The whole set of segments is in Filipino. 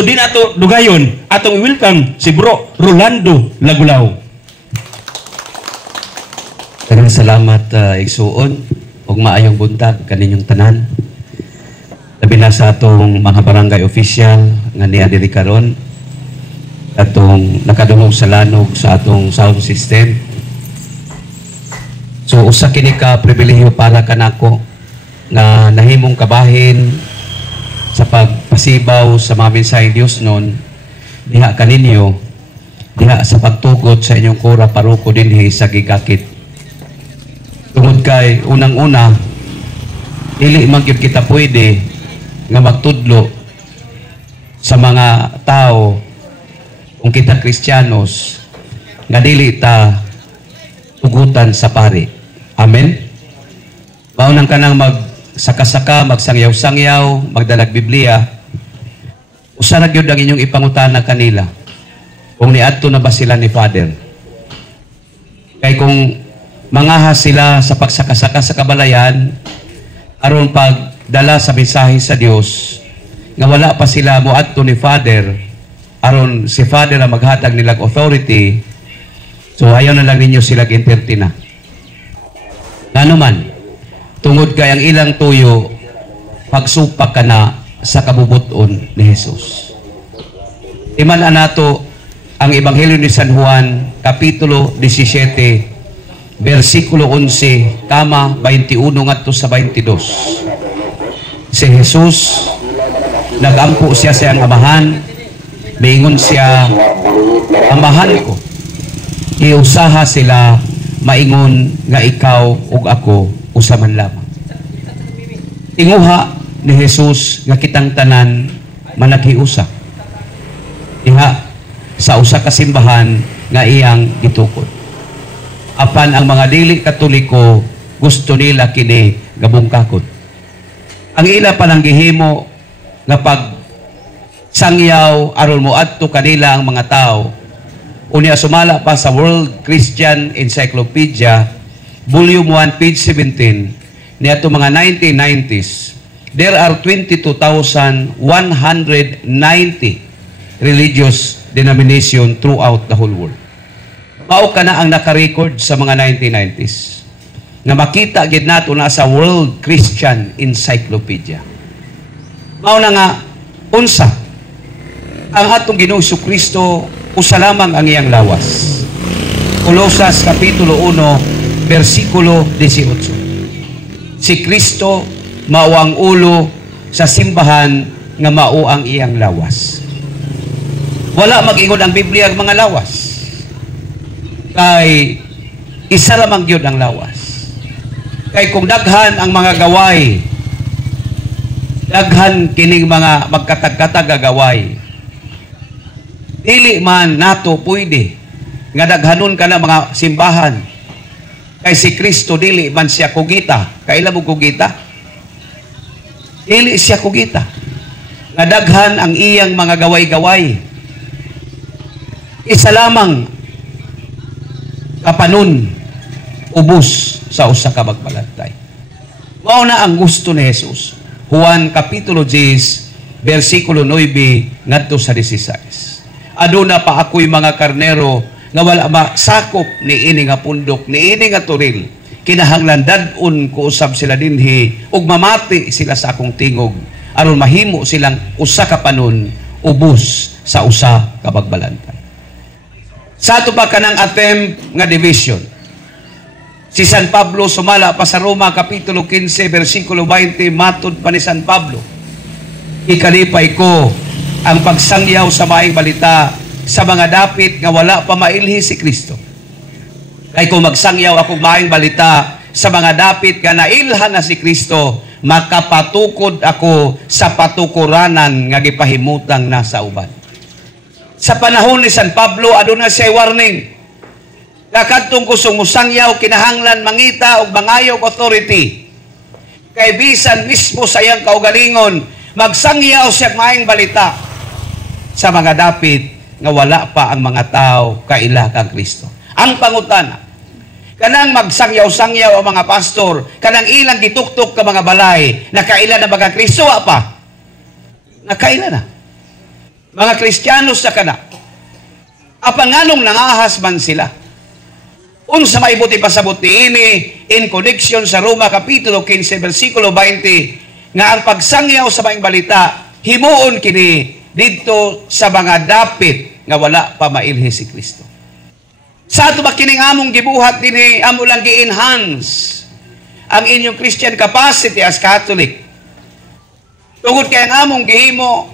So din ato dugayon atong welcome si Bro Rolando Lagulao. Daghang salamat igsuon ug maayong buntag kaninyong tanan. Labi na sa atong mga barangay official nga niya diri karon, atong nakadungog sa lanog sa atong sound system. So usa kini ka pribilehiyo para kanako nga nahimong kabahin sa pagpasibaw sa mga mensaheng Dios noon diha kaninyo, diha sa pagtugot sa inyong kura paroko dinhi sa gigakit. Tungod kay unang-una dili man gyud kita pwede nga magtudlo sa mga tao kung kita Kristiyanos nga dili ta tugutan sa pari. Amen. Maunang ka nang magsaka-saka, magsangyaw-sangyaw, magdalag Biblia. Usa ra gyud ang inyong ipangutana kanila kung niadto na ba sila ni Father. Kay kung mangahas sila sa pagsaka-saka sa kabalayan aron pagdala sa mensahe sa Dios nga wala pa sila moadto ni Father aron si Father ang maghatag nilang authority, so ayaw na lang ninyo sila entertain na. Ngano man, tungod kay ang ilang tuyo pagsupak ka na sa kabubuton ni Jesus. Timan nato ang Ebanghelyo ni San Juan, Kapitulo 17, versikulo 11, kama 21 ngadto sa 22. Si Jesus, nagampo siya sa iyang amahan, miingon siya, amahan ko, iusaha sila maingon nga ikaw ug ako usa man lamang. Tinguha ni Jesus nga kitang tanan managhiusa diha sa usa ka simbahan nga iyang gitukod. Apan ang mga dili Katoliko gusto nila kini gabungkakod. Ang ila palang gihimo nga pag sangyaw aron moadto kanila ang mga tao. Unya sumala pa sa World Christian Encyclopedia, Volume 1, page 17, niadto mga 1990s, there are 22,190 religious denomination throughout the whole world. Mao ka na ang naka-record sa mga 1990s. Nga makita gid nato na sa World Christian Encyclopedia. Mao na nga unsa ang atong Ginoong Kristo usa lamang ang iyang lawas. Kolosas Kapitulo 1, versikulo 18. Si Kristo mao ang ulo sa simbahan nga mao ang iyang lawas. Wala mag-ingon ang Biblia ang mga lawas. Kay isa lamang gyud ang lawas. Kay kung daghan ang mga gaway, daghan kining mga magkatag-katag gaway, dili man nato pwede nga daghanon ka na mga simbahan. Kay si Kristo dili man siya kugita. Kaila mo kugita? Dili siya kugita. Nga daghan ang iyang mga gaway-gaway. Isa lamang kapanon ubos sa usa ka magbalantay. Mao na ang gusto ni Jesus. Juan Kapitulo 10, versikulo 9 ngadto sa 16. Aduna pa ako'y mga karnero nga wala masakop ni ini nga pundok, ni ini nga turil. Kinahanglan dadun ko usab sila dinhi ug mamati sila sa akong tingog aron mahimo silang usa ka panon ubos sa usa ka bagbalantay. Sa ato pa kanang attempt nga division, si San Pablo sumala pa sa Roma Kapitulo 15 versikulo 20, matod pa ni San Pablo, ikalipay ko ang pagsangyaw sa maayong balita sa mga dapit nga wala pa mailhi si Kristo. Kay kung magsangyaw akong maayong balita sa mga dapit nga nailhan na si Kristo, makapatukod ako sa patukuranan nga gipahimutang nasa uban. Sa panahon ni San Pablo, aduna siya warning. Kakadtong kusong musangyaw, kinahanglan mangita o mangayo authority. Kay bisan mismo sa iyang kaugalingon, magsangyaw siya maayong balita sa mga dapit nga wala pa ang mga tao kaila kang Kristo. Ang pangutana, kanang magsangyaw-sangyaw ang mga pastor, kanang ilang gituktok ka mga balay, nakaila na baga Kristo pa? Nakaila na. mga Kristiyano sa kana, apan nganong nangahas man sila. Unsa may buti pasabot niini in connection sa Roma Kapitulo 15, versikulo 20, nga ang pagsangyaw sa maing balita, himuon kini dito sa mga dapit nga wala pa mailhi si Kristo. Sa ato ba kining among gibuhat dinhi, amo lang gi-enhance ang inyong Christian capacity as Catholic. Tungod kay ang among gihimo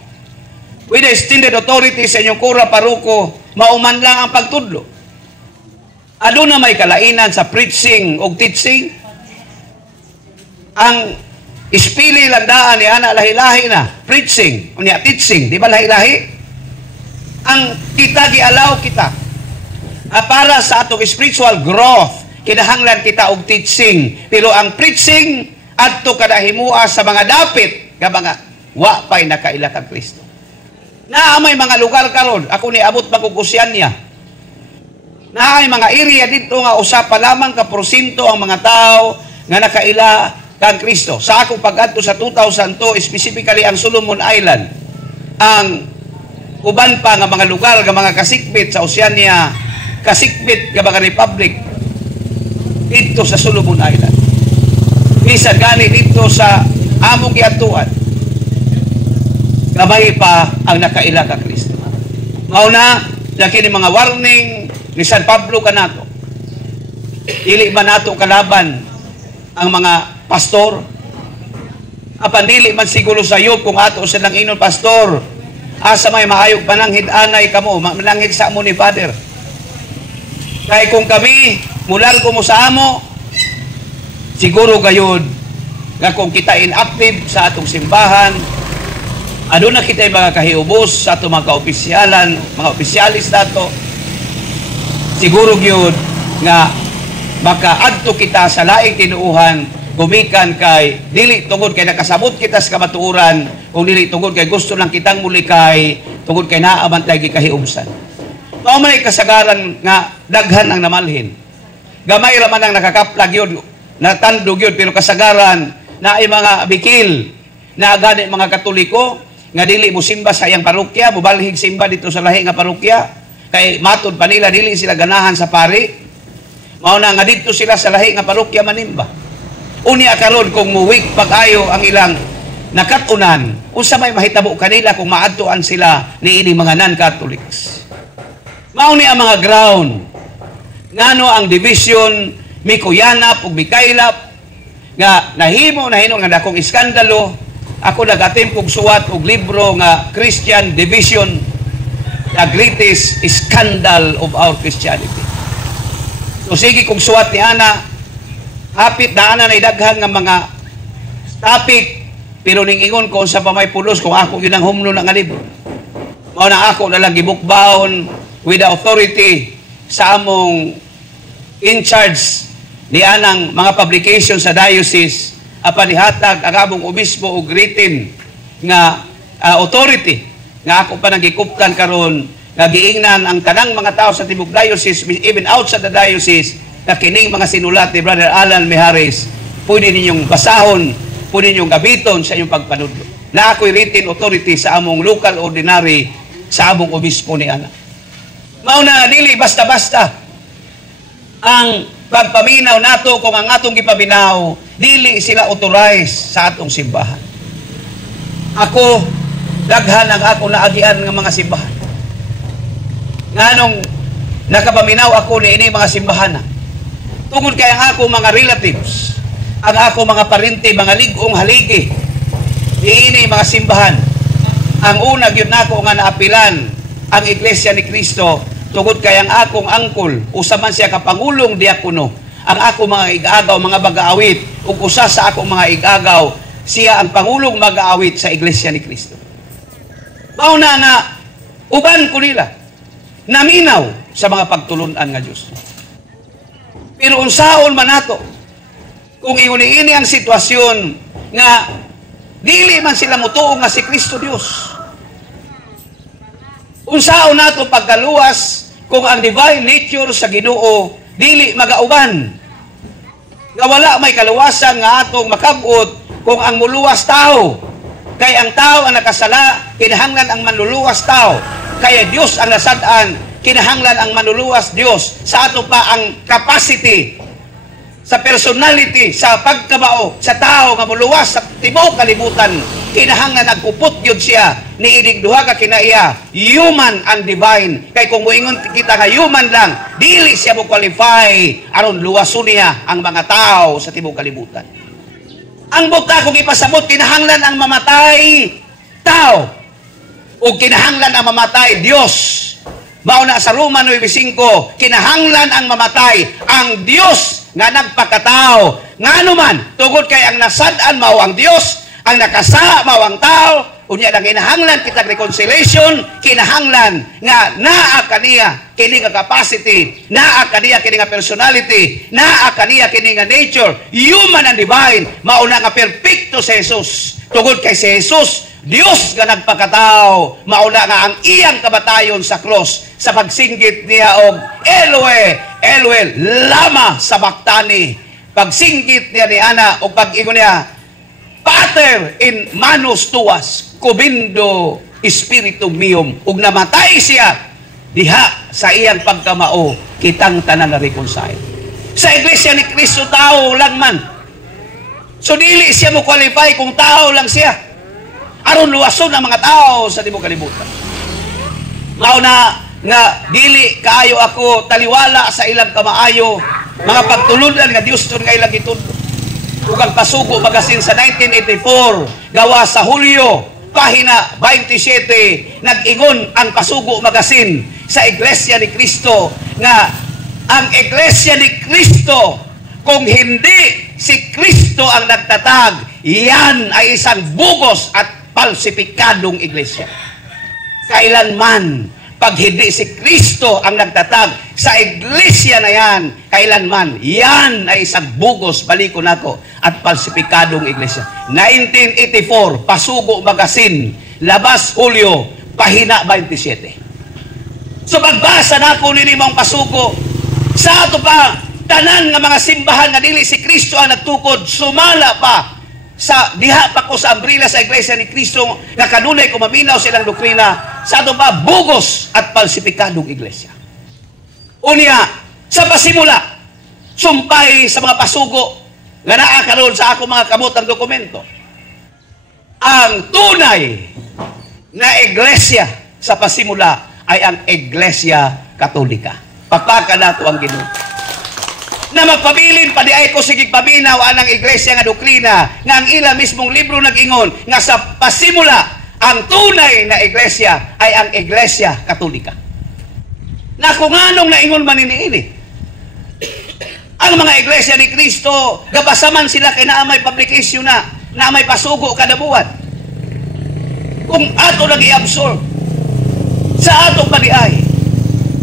with the extended authority sa inyong kura paruko, mauman lang ang pagtudlo. Aduna may kalainan sa preaching o teaching. Ang ispili landaan ni ana lahi-lahi na preaching o niya teaching, di ba lahi-lahi? Ang kita gialaw kita para sa atong spiritual growth, kinahanglan kita og teaching. Pero ang preaching adto kada himua sa mga dapit nga mga wa pay nakaila kang Kristo. Na may mga lugar karon, ako ni abot magkukusyan niya. Na ay mga area dito nga usa pa lamang ka porsyento ang mga tao nga nakaila kang Kristo. Sa akong pag-adto sa 2002, specifically ang Solomon Island, ang uban pa nga mga lugar nga mga kasikbit sa Oceania, kasikbit nga mga republic dito sa Solomon Island. Bisan gani dito sa among giadtuan, gabay pa ang nakaila ka Kristo. Mauna, laki ni mga warning ni San Pablo kanato. Dili man nato kalaban ang mga pastor. Apan dili man siguro sayo kung ato silang inon pastor. Asa may maayog pananghid anay kamo, mananghid sa amo ni Father. Kaya kung kami, mular ko mo sa amo, siguro gayod, nga kung kita inactive sa atong simbahan, ano na kita yung mga kahiubos sa atong mga kaopisyalan, mga opisyalis nato, siguro gayod, nga baka adto kita sa laing tinuuhan, gumikan kay, dili tungod kay nakasabot kita sa kamatuuran, kung dili tungod kay gusto lang kitang mulikay, tungod kay naamantay kahiubsan. Mao man kasagaran nga daghan ang namalhin. Gamay ra man ang nakakaplag yun, natandog yun, pero kasagaran na ay mga bikil na gani mga Katoliko nga dili mo simba sa iyang parokya, mubalhig simba dito sa lahi nga parokya, kay matod pa nila dili sila ganahan sa pari. Mao na nga dito sila sa lahi nga parokya manimba. Unya karon kung muwik pag-ayo ang ilang nakatunan, unsa may mahitabo kanila kung maadtuan sila ni ini mga non-Catholics. Mao ni ang mga ground ngano ang division mikuyanap ug mikaylap nga nahimo nga dakong iskandalo. Ako nagatim kog suwat og libro nga Christian Division, the greatest scandal of our Christianity. So sige kog suwat ni ana, hapit na ana na daghan nga mga topic, pero ning ingon ko sa pamay pulos kung ako yun ang humno nga libro. Mao na ako na lang gibukbaon with the authority sa among in charge ni anang mga publication sa diocese, apan ihatag ang among obispo og written nga authority nga ako pa nagikuptan karon nga giingnan ang tanang mga tao sa tibok diocese, even outside the diocese, na kining mga sinulat ni Brother Alan Mijares pwede ninyong basahon, pwede ninyong gabiton sa inyong pagpanudlo. Na ako'y written authority sa among local ordinary sa among obispo ni ana. Mao na dili basta-basta ang pagpaminaw nato kung ang atong gipaminaw dili sila authorized sa atong simbahan. Ako daghan ang ako naagian nga mga simbahan. Nganong nakapaminaw ako ni ini mga simbahan na. Tungod kay ang ako mga relatives, ang ako mga parente, mga ligong haligi, ini mga simbahan. Ang una gyud nako nga naapilan ang Iglesia ni Cristo. Tungod kay ang akong angkol, usa man siya kapangulong diakono, ang ako mga igagaw, mga mag-aawit, ug usa sa akong mga igagaw, siya ang pangulong mag-aawit sa Iglesia ni Cristo. Mauna nga, uban ko nila, naminaw sa mga pagtulunan nga Diyos. Pero unsaon man nato, kung iuni-ini ang sitwasyon nga, dili man sila mutuo nga si Kristo Diyos. Unsaon nato pagkaluwas kung ang divine nature sa Ginoo dili magauban. Nga wala may kaluwasan nga atong makabot kung ang muluwas tao Kay ang tao ang nakasala, kinahanglan ang manluluwas tao. Kaya Dios ang nasad-an, kinahanglan ang manluluwas Dios. Sa ato pa ang capacity, sa personality, sa pagkabao, sa tao nga muluwas sa tibuok kalibutan, kinahanglan nagkupot yun siya ni ining duha ka kinaiya, human and divine. Kay kung muingon kita nga human lang, dili siya mo qualify aron luwason niya ang mga tao sa tibuok kalibutan. Ang buta kung ipasabot, kinahanglan ang mamatay tao o kinahanglan ang mamatay Dios. Mauna sa Roma 9:5, kinahanglan ang mamatay ang Dios nga nagpakatao. Ngano man, tungod kay ang nasad-an mao ang Dios, ang nakasa mao ang tao, unya lang kinahanglan kita reconciliation, kinahanglan nga naa kaniya kini nga capacity, naa kaniya kini nga personality, naa kaniya kini nga nature, human and divine, mauna nga perpekto si Jesus. Tungod kay si Jesus, Dios nga nagpakatao, mauna nga ang iyang kamatayon sa cross sa pagsinggit niya og Eloi, Eloi, lama sabachthani. Pagsinggit niya ni Ana o pag-ingon niya, Pater in manus tuas, cubindo spiritum meum. Ug namatay siya, diha sa iyang pagkamao, kitang tanan na reconcile. Sa iglesia ni Kristo, tao lang man. So dili siya mo qualify kung tao lang siya. Aron luwason ang mga tao sa tibuok kalibutan. Mao na nga dili kaayo ako taliwala sa ilang kamaayo, mga pagtuludan nga Dios tun nga ilang gitudlo. Ug ang Pasugo Magazine sa 1984 gawa sa Hulyo pahina 27 nag-ingon ang Pasugo Magazine sa Iglesia ni Cristo nga ang Iglesia ni Cristo, kung hindi si Cristo ang nagtatag, yan ay isang bugos at palsipikadong iglesia. Kailanman, pag hindi si Kristo ang nagtatag sa iglesia na yan, kailanman, yan ay isang bugos, baliko nako, at palsipikadong iglesia. 1984, Pasugo Magazine, labas Hulyo, pahina 27. So pagbasa na ko nini mong Pasugo, sa ato pa, tanan nga mga simbahan nga dili si Kristo ang nagtukod, sumala pa sa diha pa ko sa umbrella sa iglesia ni Kristo nga kanunay ko maminaw silang doktrina, sa ato pa bugos at palsipikadong iglesia. Unya, sa pasimula, sumpay sa mga pasugo nga naa karon sa ako mga kamotang dokumento, ang tunay na iglesia sa pasimula ay ang Iglesia Katolika. Pagpaka nato ang Ginoo na magpabilin pa di ay ko sigig paminaw anang iglesia nga doktrina nga ang ila mismong libro nag-ingon nga sa pasimula ang tunay na iglesia ay ang Iglesia Katolika. Na kung anong naingon man ini ang mga iglesia ni Kristo, gabasaman sila kay naamay publication na naamay pasugo kada buwan. Kung ato lagi absorb sa ato pag-iay,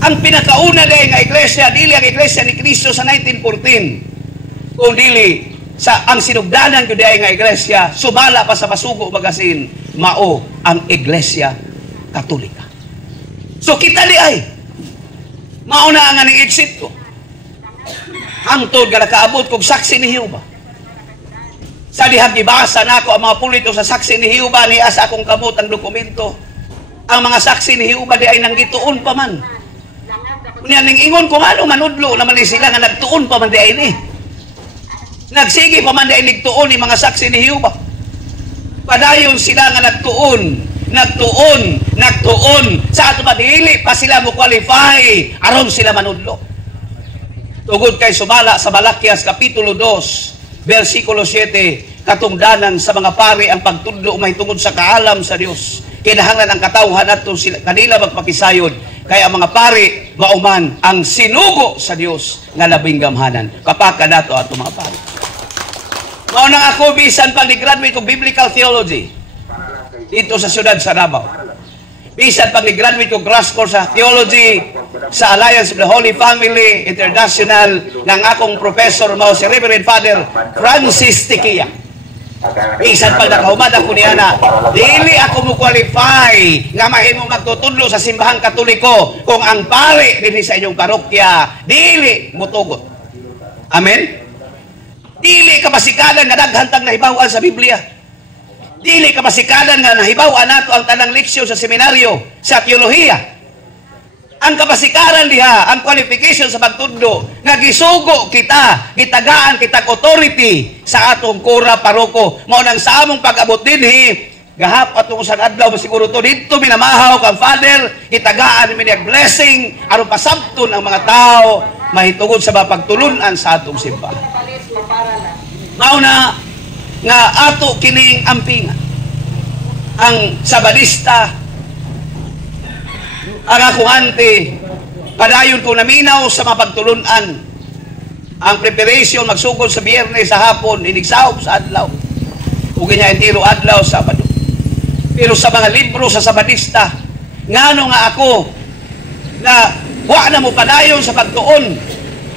ang pinakauna dahil nga iglesia, dili ang iglesia ni Kristo sa 1914. Kung dili, sa ang sinugdanan ko dahil nga iglesia, sumala pa sa Pasugo Magazine, mao ang Iglesia Katolika. So kita di ay, mao na ang aning exit ko. Hangtod nga nakaabot kong saksi ni Jehovah. Sa dihang gibasa na ako ang mga pulito sa saksi ni Jehovah, niya sa akong kamot ang dokumento. Ang mga saksi ni Jehovah di ay nanggituon pa man. Kung ning ingon kung ano manudlo naman sila nga nagtuon pa man di ay ni. Nagsige pa man di ay nagtuon ni mga saksi ni Jehovah. Padayon sila nga nagtuon sa ato ba dili pa sila mo qualify aron sila manudlo. Tugod kay sumala sa Malakias Kapitulo 2 versikulo 7, katungdanan sa mga pari ang pagtudlo may tungod sa kaalam sa Dios. Kinahanglan ang katawhan nato sila kanila magpakisayod. Kaya ang mga pari, mauman ang sinugo sa Dios nga labing gamhanan. Kapaka nato ato mga pari. Maunang ako bisan pag ni-graduate kong Biblical Theology dito sa siyudad sa Davao. Bisan pag ni-graduate kong crash course sa Theology sa Alliance of the Holy Family International ng akong professor mao si Reverend Father Francis Tikia. Bisan pag nakahuman ako niya na dili ako mo qualify nga mahimo magtutudlo sa simbahang Katoliko kung ang pari dinhi sa inyong parokya dili mutugot. Amen? Dili ka basikalan nga daghantang nahibawan sa Biblia. Dili ka masikadan nga nahibaw nato ang tanang leksyon sa seminaryo sa teolohiya. Ang kapasikaran diha, ang qualification sa pagtudlo, nga gisugo kita, gitagaan kita authority sa atong kura paroko. Mao nang sa among pag-abot dinhi, gahap atong sa adlaw siguro to dito minamahaw kang Father, gitagaan mi niyang blessing aron pasabton ang mga tao mahitungod sa mapagtulunan sa atong simbahan. Mao na nga ato kining ampingan ang Sabadista, ang akong ante, padayon kong naminaw sa mapagtulunan ang preparation magsugod sa Biyernes sa hapon, inigsahop sa adlaw o ganyan entero adlaw Sabado. Pero sa mga libro sa Sabadista, ngano nga ako na wa na mo padayon sa pagtuon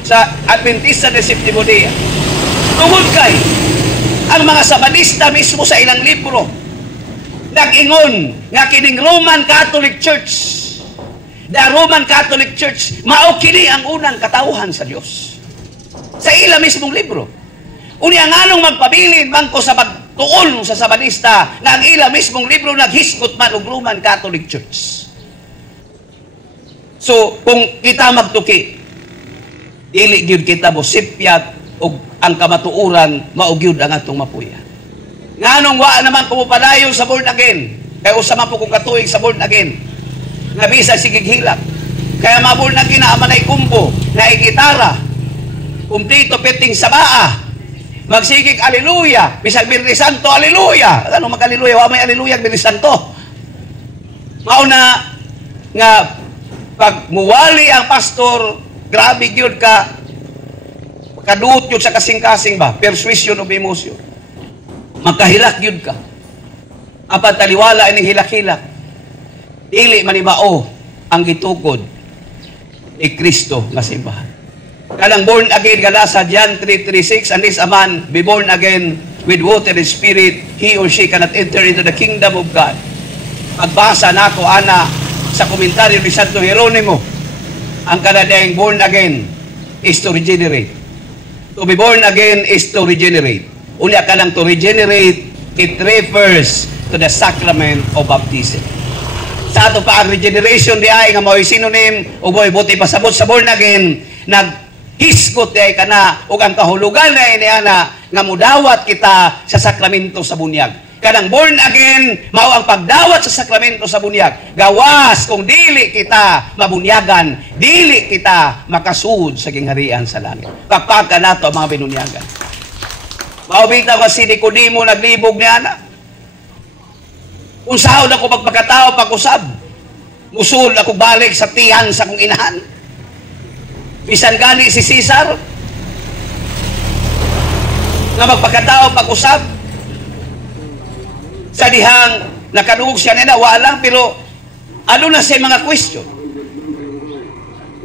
sa Adventista de Séptimo Día. Tungod kay ang mga Sabadista mismo sa ilang libro nag-ingon nga kining Roman Catholic Church, the Roman Catholic Church, mao kini ang unang katauhan sa Dios. Sa ila mismong libro. Unya nganong magpabilin bangko sa pagtuon sa Sabadista nga ang ila mismong libro naghisgot man og Roman Catholic Church. So, kung kita magtuki, dili gyud kita mo sipyat og ang kamatuuran maugyud ang atong mapuya. Nganong wa naman kumupadayon sa born again, kaya usa man po kung katuig sa born again, nga bisa sigig hilak. Kaya maborn again na amanay kumbo, na gitara, kumplito peting sabaa, magsigig aleluya, bisag Birnis Santo, aleluya. Ano mag-aleluya? Wa may aleluya Birnis Santo. Mauna nga pag muwali ang pastor, grabe gyud ka kadut yun sa kasing-kasing ba? Persuasion of emotion. Magkahilak yun ka. Apan taliwala ining hilak-hilak. Dili manibao ang gitukod ni Kristo nga simbahan. Kanang born again gala sa John 3:36, unless a man be born again with water and spirit, he or she cannot enter into the kingdom of God. Pagbasa nako ana sa komentaryo ni Santo Jeronimo, ang kanadayang born again is to regenerate. To be born again is to regenerate. Unya ka lang to regenerate, it refers to the sacrament of baptism. Sa ato pa ang regeneration di ay nga mao'y synonym o boy buti pasabot sa born again, naghisgot di ay ka na o ang kahulugan na iniana nga mudawat kita sa sakramento sa bunyag. Kanang born again, mao ang pagdawat sa sakramento sa bunyag. Gawas kung dili kita mabunyagan, dili kita makasud sa gingharian sa langit. Kapagka nato ang mga binunyagan. Maubita ka si Nicodemo naglibog niya na. Kung sahod ako pagpagkatao, pag-usab, musul ako balik sa tiyan sa kong inahan. Bisan gani si Caesar, nga magpagkatao, pag-usab, sa dihang nakanuog siya nila, walang, pero ano na siya mga question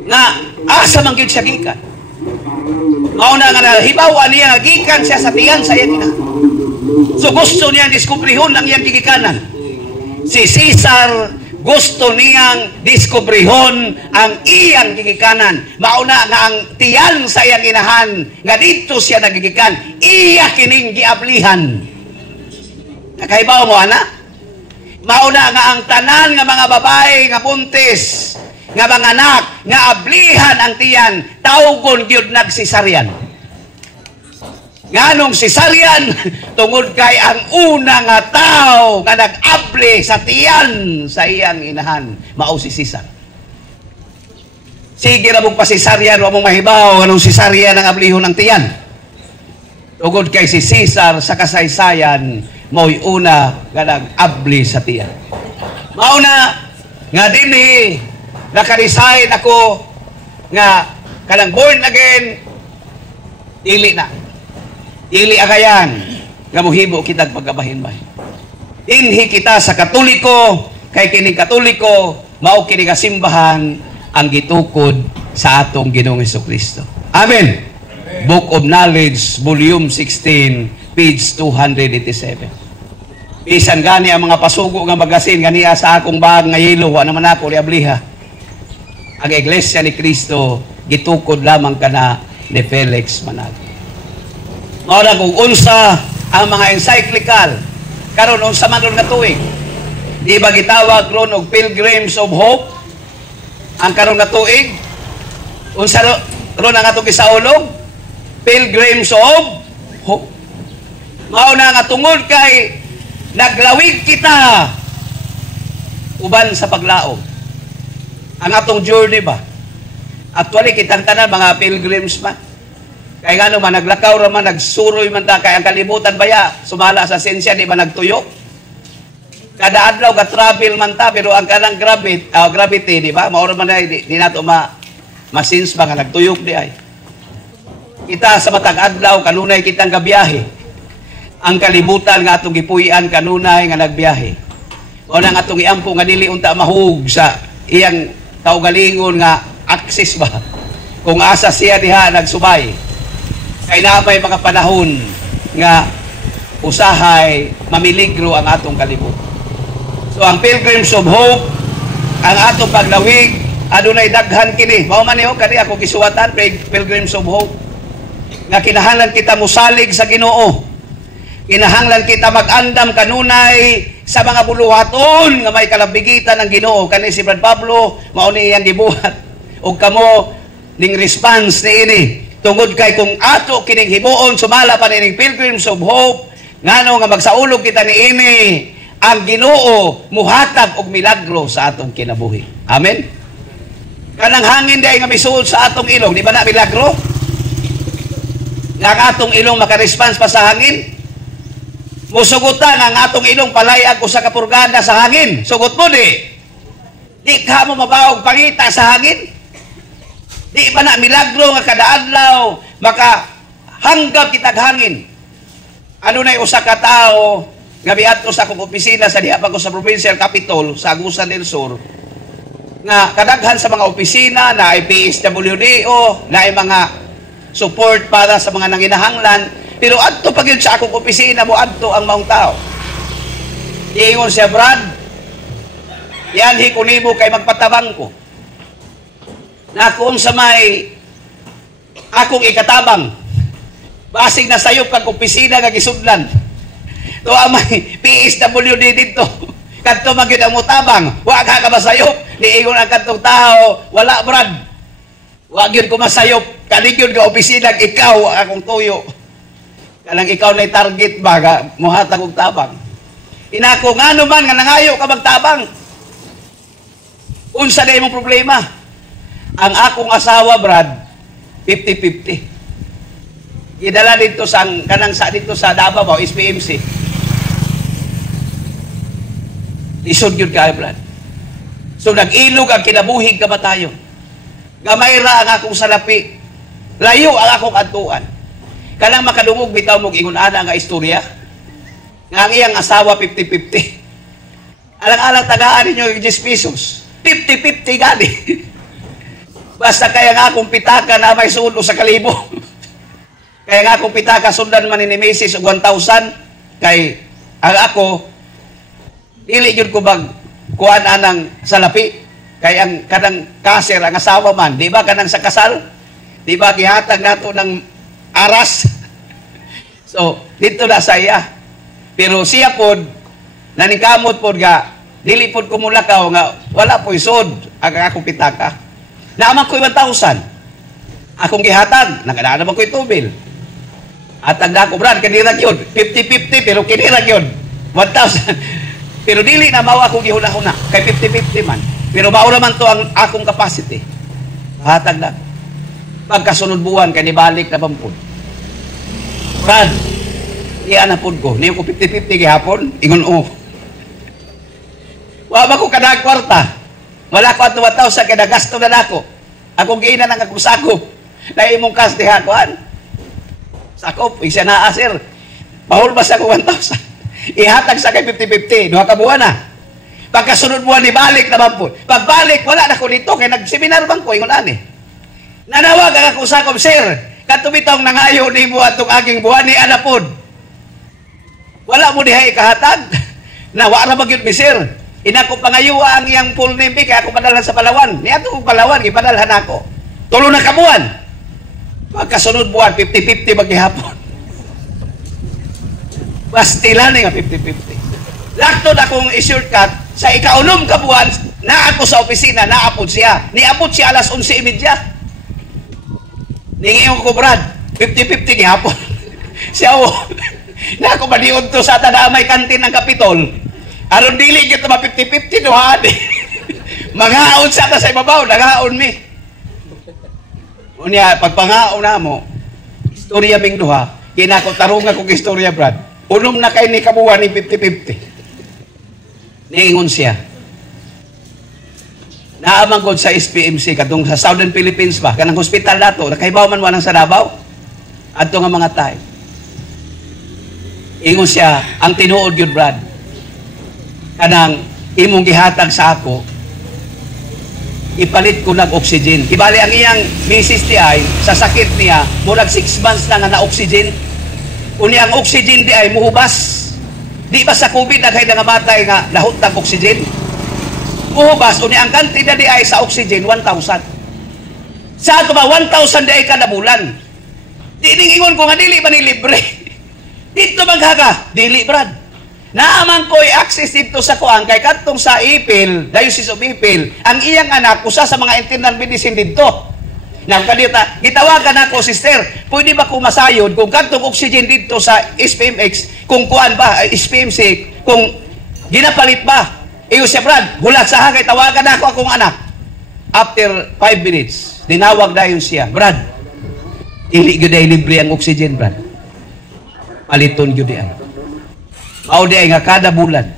na asa man gyud siya gikan. Mauna nga nahibaw niya nga gikan siya sa tiyan sa iyang ina. So gusto niya diskubrihon ang iyang gigikanan. Si Caesar gusto niyang diskubrihon ang iyang gigikanan. Mauna nga ang tiyan sa iyang inahan nga dito siya nagigikan, iya kining giablihan. Nakahibaw mo, ana? Mauna nga ang tanan nga mga babae nga buntis, nga mga anak, nga ablihan ang tiyan, tawgon gyud nagsisaryan. Nganong sisaryan, tungod kay ang una nga tao nga nag-abli sa tiyan sa iyang inahan, mao si Caesar. Sige na mong pasisaryan, wa mong mahibaw, anong sisaryan ang ablihon ng tiyan. Tungod kay si Caesar sa kasaysayan, mo'y una nga nag-abli sa tiyan. Mauna nga dinhi naka-decide ako nga kanang born again, dili na. Dili agayan nga muhibo kitag pagkabahin-bahin. Dinhi kita sa Katoliko, kay kining Katoliko mao kini nga simbahan ang gitukod sa atong Ginoong Hesukristo. Amen. Book of Knowledge, Volume 16, page 287. Bisan gani ang mga pasugo nga magasin ganiya sa akong bag nga yelo, wa naman ako liabliha. Ang Iglesia ni Cristo gitukod lamang kana ni Felix Manalo. Mao kung unsa ang mga encyclical karon unsa man ron nga tuig? Di ba gitawag ron og Pilgrims of Hope? Ang karon nga tuig, unsa ron ang atong gisaulog? Pilgrims of Hope. Mao na nga tungod kay naglawig kita uban sa paglaom. Ang atong journey ba? Actually, kitang tanan mga pilgrims man. Kaya nga naman, naglakaw raman, nagsuroy man ta, kaya ang kalibutan baya, sumala sa sensya, di ba nagtuyo? Kada adlaw, ka-travel man ta, pero ang kanang gravity, di ba? Maura man na, di nato masins ba nga nagtuyok di ay. Kita sa matag adlaw, kanunay kitang gabiyahe. Ang kalibutan nga atong gipuy-an, kanunay nga nagbiyahe. O nang atong iampo nga dili unta mahug sa iyang kaugalingon nga access ba? Kung asa siya diha nagsubay. Kay na may mga panahon nga usahay mamiligro ang atong kalibutan. So ang Pilgrims of Hope, ang atong paglawig, adunay daghan kini. Mao man niyo kani ako gisuwatan Pilgrims of Hope. Nga kinahanglan kita musalig sa Ginoo. Kinahanglan kita mag-andam kanunay sa mga buluhaton nga may kalabigitan ng Ginoo. Kani si Brad Pablo mao ni iyang gibuhat. Og kamo ning response ni ini. Tungod kay kung ato kining himuon sumala pa ning Pilgrims of Hope ngano nga magsaulog kita ni ini, ang Ginoo muhatag og milagro sa atong kinabuhi. Amen. Kanang hangin day nga misuod sa atong ilong, di ba na milagro? Nga ang atong ilong maka-response pa sa hangin. Musugutan ang atong ilong palayag usa ka purgada sa hangin. Sugot mo di. Di ka mo mabawog pangita sa hangin. Di ba na milagro nga kada adlaw maka hanggap kitag hangin. Ano na usa ka tawo nga biadto sa akong opisina sa diha pa ko sa Provincial Capitol sa Agusan del Sur. Nga kadaghan sa mga opisina na ay PSWDO, na ay mga support para sa mga nanginahanglan, pero adto pag yun sa akong opisina mo adto ang maong tao. Iingon siya, Brad, yan hikunimo kay magpatabang ko. Na kung sa may akong ikatabang, basig na sayop kag opisina nga gisudlan. To may PSWD dito. Kadto man gyud ang mutabang, wa ka masayop. Niingon ang kadtong tao, wala Brad. Wa gyud ko masayop. Kaligyon ka opisina ikaw akong tuyo. Kanang ikaw na target ba ga muhatag og tabang. Inako ngano man nga nangayo ka magtabang. Unsa day imong problema? Ang akong asawa, Brad, 50-50. Idala dito sa kanang sa dito sa Davao, SPMC. Lisod yun kayo, Brad. So nag-ilog ang kinabuhig kamatayon. Gamay ra ang akong salapi. Layo ang akong adtuan. Kanang makadungog bitaw mong ingon-ana nga istorya. Nga ang iyang asawa 50-50. Alang-alang tagaan ninyo yung 10 pesos. 50-50 gani. Basta kaya nga akong pitaka na may sulo sa kalibo. Kaya nga akong pitaka sundan man ni Mrs. 1,000. Kay ang ako, dili yun ko bag kuhaan anang salapi. Kay ang kanang kaser, ang asawa man, di ba kanang sa kasal? Di ba gihatag nato ng aras? So, dito na saya. Pero siya pod, naningkamot pod ga, dili pod kumulakaw nga, wala po isod ang akong pitaka. Naaman ko 1,000. Akong gihatag, nakadaan naman ko tubil. At ang dako, Brad, kinirag yun. 50-50, pero kinirag yun. 1,000. Pero dili na mawa akong gihuna-huna. Kay 50-50 man. Pero maura man to ang akong capacity. Hatag na. Pagkasunod buwan, kay nibalik na pampun. Brad, iyan na po ko. Niyo ko 50-50 gihapon, ingon o. Wala ko kada kwarta. Wala ko ato 1,000 kaya nagasto na nako. Akong giina ng akong sakop. Na imong kas diha kuan. Sakop, isa na sir. Pahulbas ako 1,000. Ihatag sa kay 50-50. Duha ka buwan na. Pagkasunod buwan ni balik naman po. Pagbalik, wala na ko dito. Kaya nagseminar bang ko, ingon ani. Nanawag ang akong sakop, sir. Katubitong nangayo ni mo atong aging buwan ni Anapod. Wala mo diha ikahatag. Nawa na magyud mi sir. Inako pangayuwa ang iyang full name kaya ako padalhan sa Palawan. Niya itong Palawan, ipadalhan ako. Tulo na kabuan. Pagkasunod buwan, 50-50 maghihapon. Bastilan nga 50-50. Laktod akong i-shortcut sa ikaunom ka buwan na ako sa opisina, naapod siya. Niapod siya alas 11:30. Ningiyon ko, Brad, 50-50 ni hapon. Siya na ako maliod to sa tadamay kantin ng Kapitol. Aron dili kita ma 50-50 duhaan. Mangaon sa ta sa ibabaw, nagaon mi. Unya pagpangaon na mo, istorya ming duha, kinako tarungan kog istorya, Brad. Unom na kay ni kabuwan ni 50-50. Niingon siya. Naamang god sa SPMC kadtong sa Southern Philippines ba, kanang hospital dato, nakahibaw man wanang sa Davao. Adto nga mga tay. Ingon siya, ang tinuod yun, Brad, kanang imong gihatag sa ako, ipalit ko nag-oxygen. Ibali ang iyang misis di ay, sa sakit niya, murag 6 months na nga na-oxygen. Uni ang oxygen di ay muhubas. Di ba sa COVID naghay nga matay nga nahutag oxygen? Muhubas, uni ang kantida di ay sa oxygen, 1,000. Sa ato ba, 1,000 di ay kada bulan. Di ingon ko nga, dili ba ni libre? Dito maghaka, dili, Brad. Naaman ko'y access dito sa kuang, kay katong sa Ipil, Diocese of Ipil, ang iyang anak, usa sa mga internal medicine dito. Nang kanita, gitawagan ako, sister, pwede ba kung masayod, kung katong oxygen dito sa SPMX, kung kuan ba, SPMC, kung ginapalit ba? Iyo siya, Brad, hulat sa hagay, tawagan ako akong anak. After 5 minutes, dinawag dayon siya, Brad, ili gyud ay libre ang oxygen, Brad. Paliton gyud ay. Mao di ay nga kada bulan.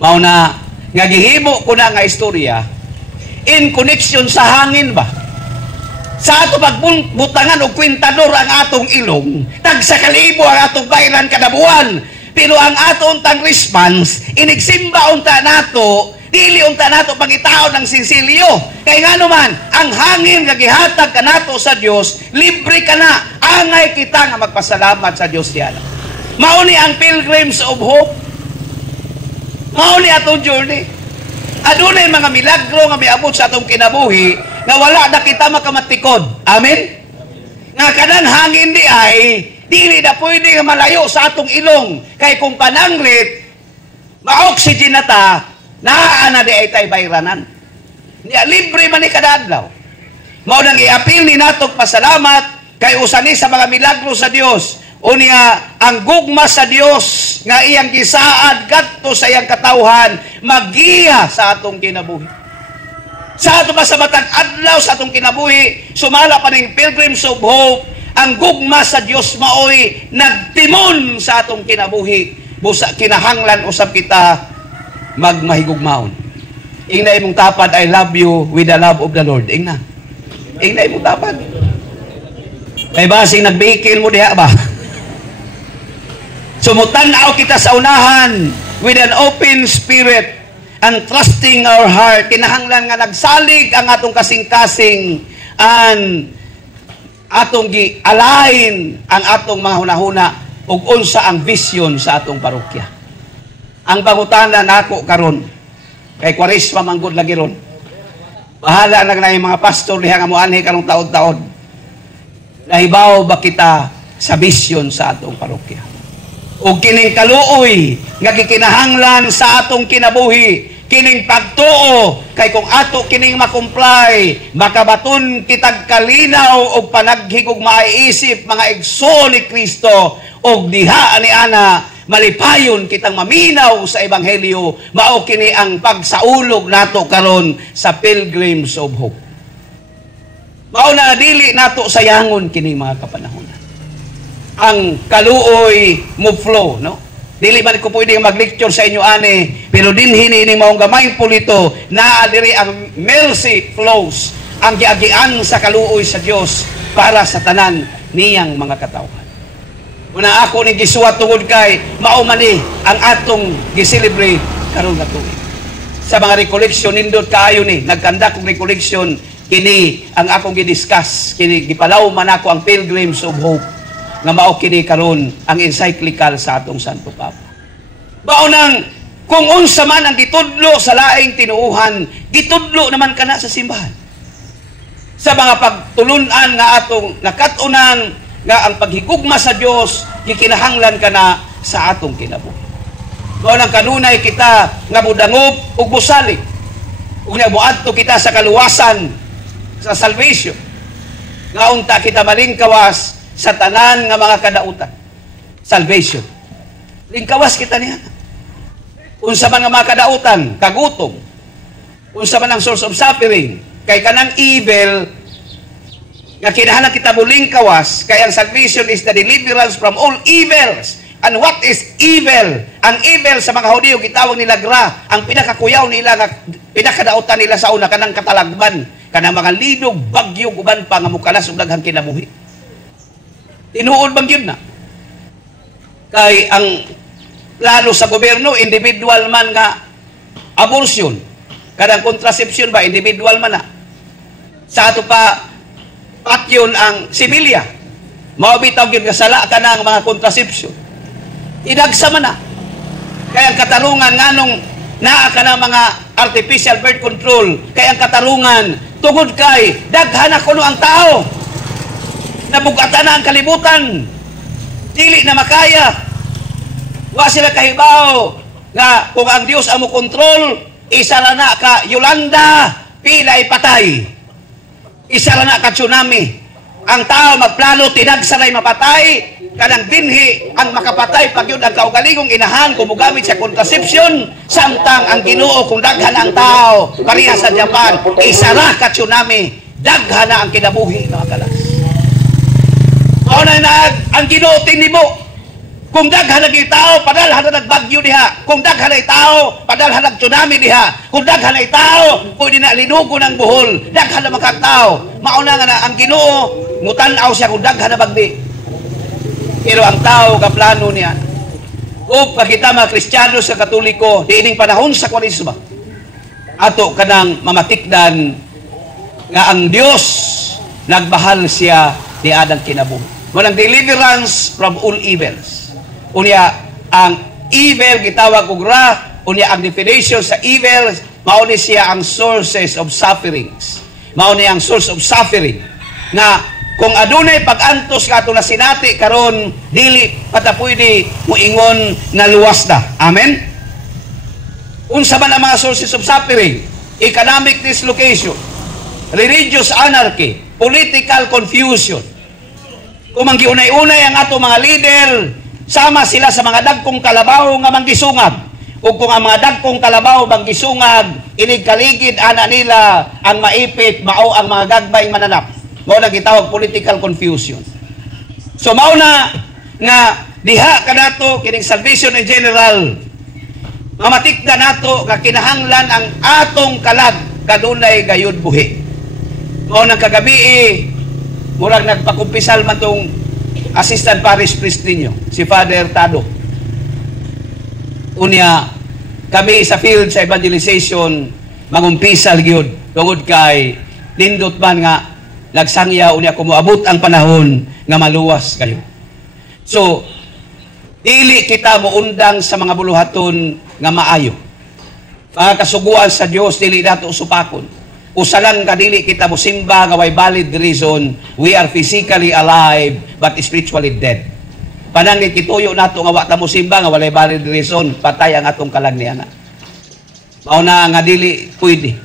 Mao na nga gihimo ko na nga istorya in connection sa hangin ba. Sa ato pagbutangan og kwintador ang atong ilong, tag sa kalibo ang atong bayran kada buwan. Pero ang ato untang response, inigsimba unta nato, dili unta nato pangitaon ng sinsilyo. Kay nga naman, ang hangin nga gihatag ka nato sa Dios, libre ka na. Angay kita nga magpasalamat sa Dios diyan. Mao ni ang Pilgrims of Hope. Mao ni atong journey. Adunay mga milagro nga miabot sa atong kinabuhi nga wala na kita makamatikod. Amen. Nga kanang hangin di ay dili na pwede nga malayo sa atong ilong. Kay kung pananglit, ma-oxygen na ta, naana di ay tay bayranan. Niya, libre man ni kada adlaw. Mao nang i-apil ni natong pasalamat kay usani sa mga milagro sa Dios. Unya, ang gugma sa Dios nga iyang gisaad kadto sa iyang katawhan magiya sa atong kinabuhi. Sa ato pa sa matag adlaw sa atong kinabuhi, sumala pa ning Pilgrims of Hope, ang gugma sa Dios maoy nagtimon sa atong kinabuhi. Busa kinahanglan usab kita magmahigugmaon. Ingna imong tapad, I love you with the love of the Lord. Ingna imong tapad. Kay basing nagbikil mo diha ba? Sumutan-aw kita sa unahan with an open spirit and trusting our heart. Kinahanglan nga nagsalig ang atong kasing-kasing and atong gi-align ang atong mga hunahuna ug unsa ang vision sa atong parokya. Ang pangutana nako karon kay Kwaresma manggod lagi ron. Bahala na yung mga pastor diha nga moanhi karong taon-taon. Nahibaw ba kita sa vision sa atong parokya? O kining kaluoy nga gikinahanglan sa atong kinabuhi, kining pagtuo kay kung ato kining makumply, makabaton kitag kalinaw og panaghigog maiisip mga igsoon ni Kristo og diha ani ana malipayon kitang maminaw sa ebanghelyo. Mao kini ang pagsaulog nato karon sa Pilgrims of Hope. Mao na dili nato sayangon kini mga kapanahonan. Ang kaluoy mo flow, no? Dili man ko pwede mag-lecture sa inyo ani, pero dinhi ni maong gamay pulito na diri ang mercy flows, ang giagian sa kaluoy sa Dios para sa tanan niyang mga katawhan. Una ako ni gisuwat tungod kay mao man ni ang atong gi-celebrate karon nga tuig. Sa mga recollection nindot kaayo ni nagkanda kong recollection kini ang akong gi-discuss, kini gipalaw man ako ang Pilgrims of Hope nga mao kini karon ang encyclical sa atong Santo Papa. Mao nang kung unsa man ang gitudlo sa laing tinuuhan, gitudlo naman kana sa simbahan. Sa mga pagtulunan nga atong nakatunan nga ang paghigugma sa Dios gikinahanglan kana sa atong kinabuhi. Mao nang kanunay kita nga mudangob ug musalig. Ug nabuadto kita sa kaluwasan sa salvation. Nga unta kita malingkawas sa tanan nga mga kadautan. Salvation. Lingkawas kita niya. Unsa man nga mga kadautan, kagutom. Unsa man ang source of suffering, kay kanang evil nga kinahanglan kita mulingkawas, kay ang salvation is the deliverance from all evils. And what is evil? Ang evil sa mga Hudyo gitawag nila gra. Ang pinakakuyaw nila nga pinakadautan nila sa una kanang katalagban, kanang mga linog, bagyo, uban pa nga mukalas ug daghang kinabuhi. Tinuod bang yun na? Kay ang plano sa gobyerno, individual man nga abortion, kanang contraception ba, individual man na. Sa ato pa, patyon ang sibilya. Maubitaw yun kasala ka ng mga contraception. Idagsa man na. Kaya ang katarungan nga nung naa ka ng mga artificial birth control, kaya ang katarungan, tungod kay, daghan ako no ang tao. Nabugatan na ang kalibutan. Dili na makaya. Wa sila kahibaw nga kung ang Dios amo kontrol, isa ra na ka Yolanda, pilay patay. Isa ra na ka tsunami. Ang tao magplano, tinagsa na'y mapatay, kanang binhi ang makapatay pag yun ang kaugalingong inahan kung mugamit sa contraception, samtang ang Ginoo kung daghan ang tao, pareha sa Japan, isa ra ka tsunami, daghan na ang kinabuhi, mga kalas. Mauna na ang Ginoo tinimo. Kung daghan nag tao, padalhan na nagbagyo diha. Kung daghan na tao, padalhan nag tsunami diha. Kung daghan na tao, pwede na linugo ng buhol. Daghan na makatao. Mauna nga na ang Ginoo, mutanaw siya kung daghan na bagdi. Pero ang tao, kaplano niya. Kung pakita mga Kristiyano sa Katoliko, di ining panahon sa Kwaresma, ato kanang mamatikdan nga ang Dios nagbahal siya di adang kinabuhi. Walang deliverance from all evils. Unya ang evil gitawag og ra, unya ang definition sa evil mao ni siya ang sources of sufferings. Mao ni ang source of suffering na kung adunay pag-antos kato na sinati karon dili pata pwede muingon na luwas na. Amen. Unsa man ang mga sources of suffering? Economic dislocation, religious anarchy, political confusion. Kung manggiunay-unay ang ato mga leader, sama sila sa mga dagkong kalabaw nga manggisungag. O kung ang mga dagkong kalabaw manggisungag, inigkaligid ana nila ang maipit, mao ang mga gagbayng mananap. Mao na gitawag political confusion. So mao na nga diha kanato kining salvation in general. Mamatikda nato nga kinahanglan ang atong kalag kadunay gayud buhi. Mao nang kagabi murag nagpakumpisal man tong Assistant Parish Priest ninyo, si Father Tado. Unya, kami sa field sa evangelization, mangumpisal gyud tungod kay nindot man nga nagsangya unya kumuabot ang panahon nga maluwas kayo. So, dili kita muundang sa mga buluhaton nga maayo. Mga kasuguan sa Dios dili nato usupakon. Usalan ka dili kita musimba nga way valid reason, we are physically alive but spiritually dead. Panangit kituyo nato nga wa ta musimba nga walay valid reason, patay ang atong kalag niya na. Mao na nga dili pwede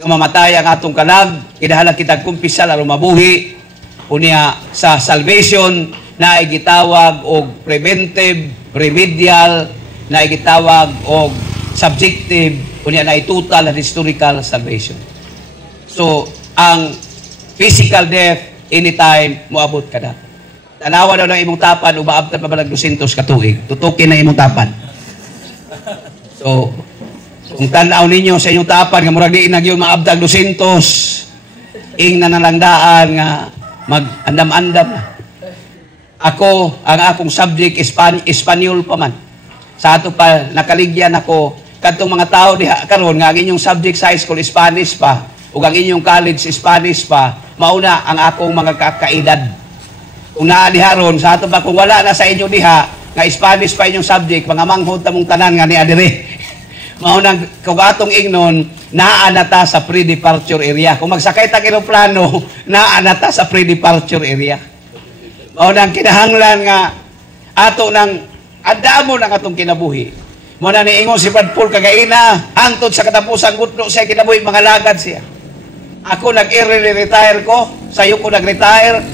nga mamatay ang atong kalag, kinahanglan kita kumpisal aron mabuhi. Unya sa salvation na igitawag og preventive, remedial, na igitawag og subjective, unya na total and historical salvation. So, ang physical death, anytime, muabot ka na. Tanawa daw ng imong tapan, umaabtan pa ba ng 200 katuig? Tutukin na imong tapan. So, kung tanaw ninyo sa inyong tapan, nga murag diin nagyon maabtan 200, ing nanalangdaan nga mag-andam-andam na. Ako, ang akong subject, Espanyol pa man. Sa ato pa, nakaligyan ako, kadtong mga tao diha karon nga ang inyong subject sa high school, Spanish pa, ug ang inyong college Spanish pa, mauna ang akong mga kakaedad. Kung naa diha ron sa ato pa, kung wala na sa inyo diha nga Spanish pa inyong subject, mga manghod ta mong tanan nga ni adire. Mauna kung atong ingnon, naa na ta sa pre-departure area. Kung magsakay ta eroplano, naa na ta sa pre-departure area. Mauna ang kinahanglan nga ato nang Andamon ang atong kinabuhi. Muna niingon si Brad Paul kagaina, hangtod sa katapusang gutno siya kinabuhi, mga lagad siya. Ako nag-early retire ko, sayo ko nag-retire,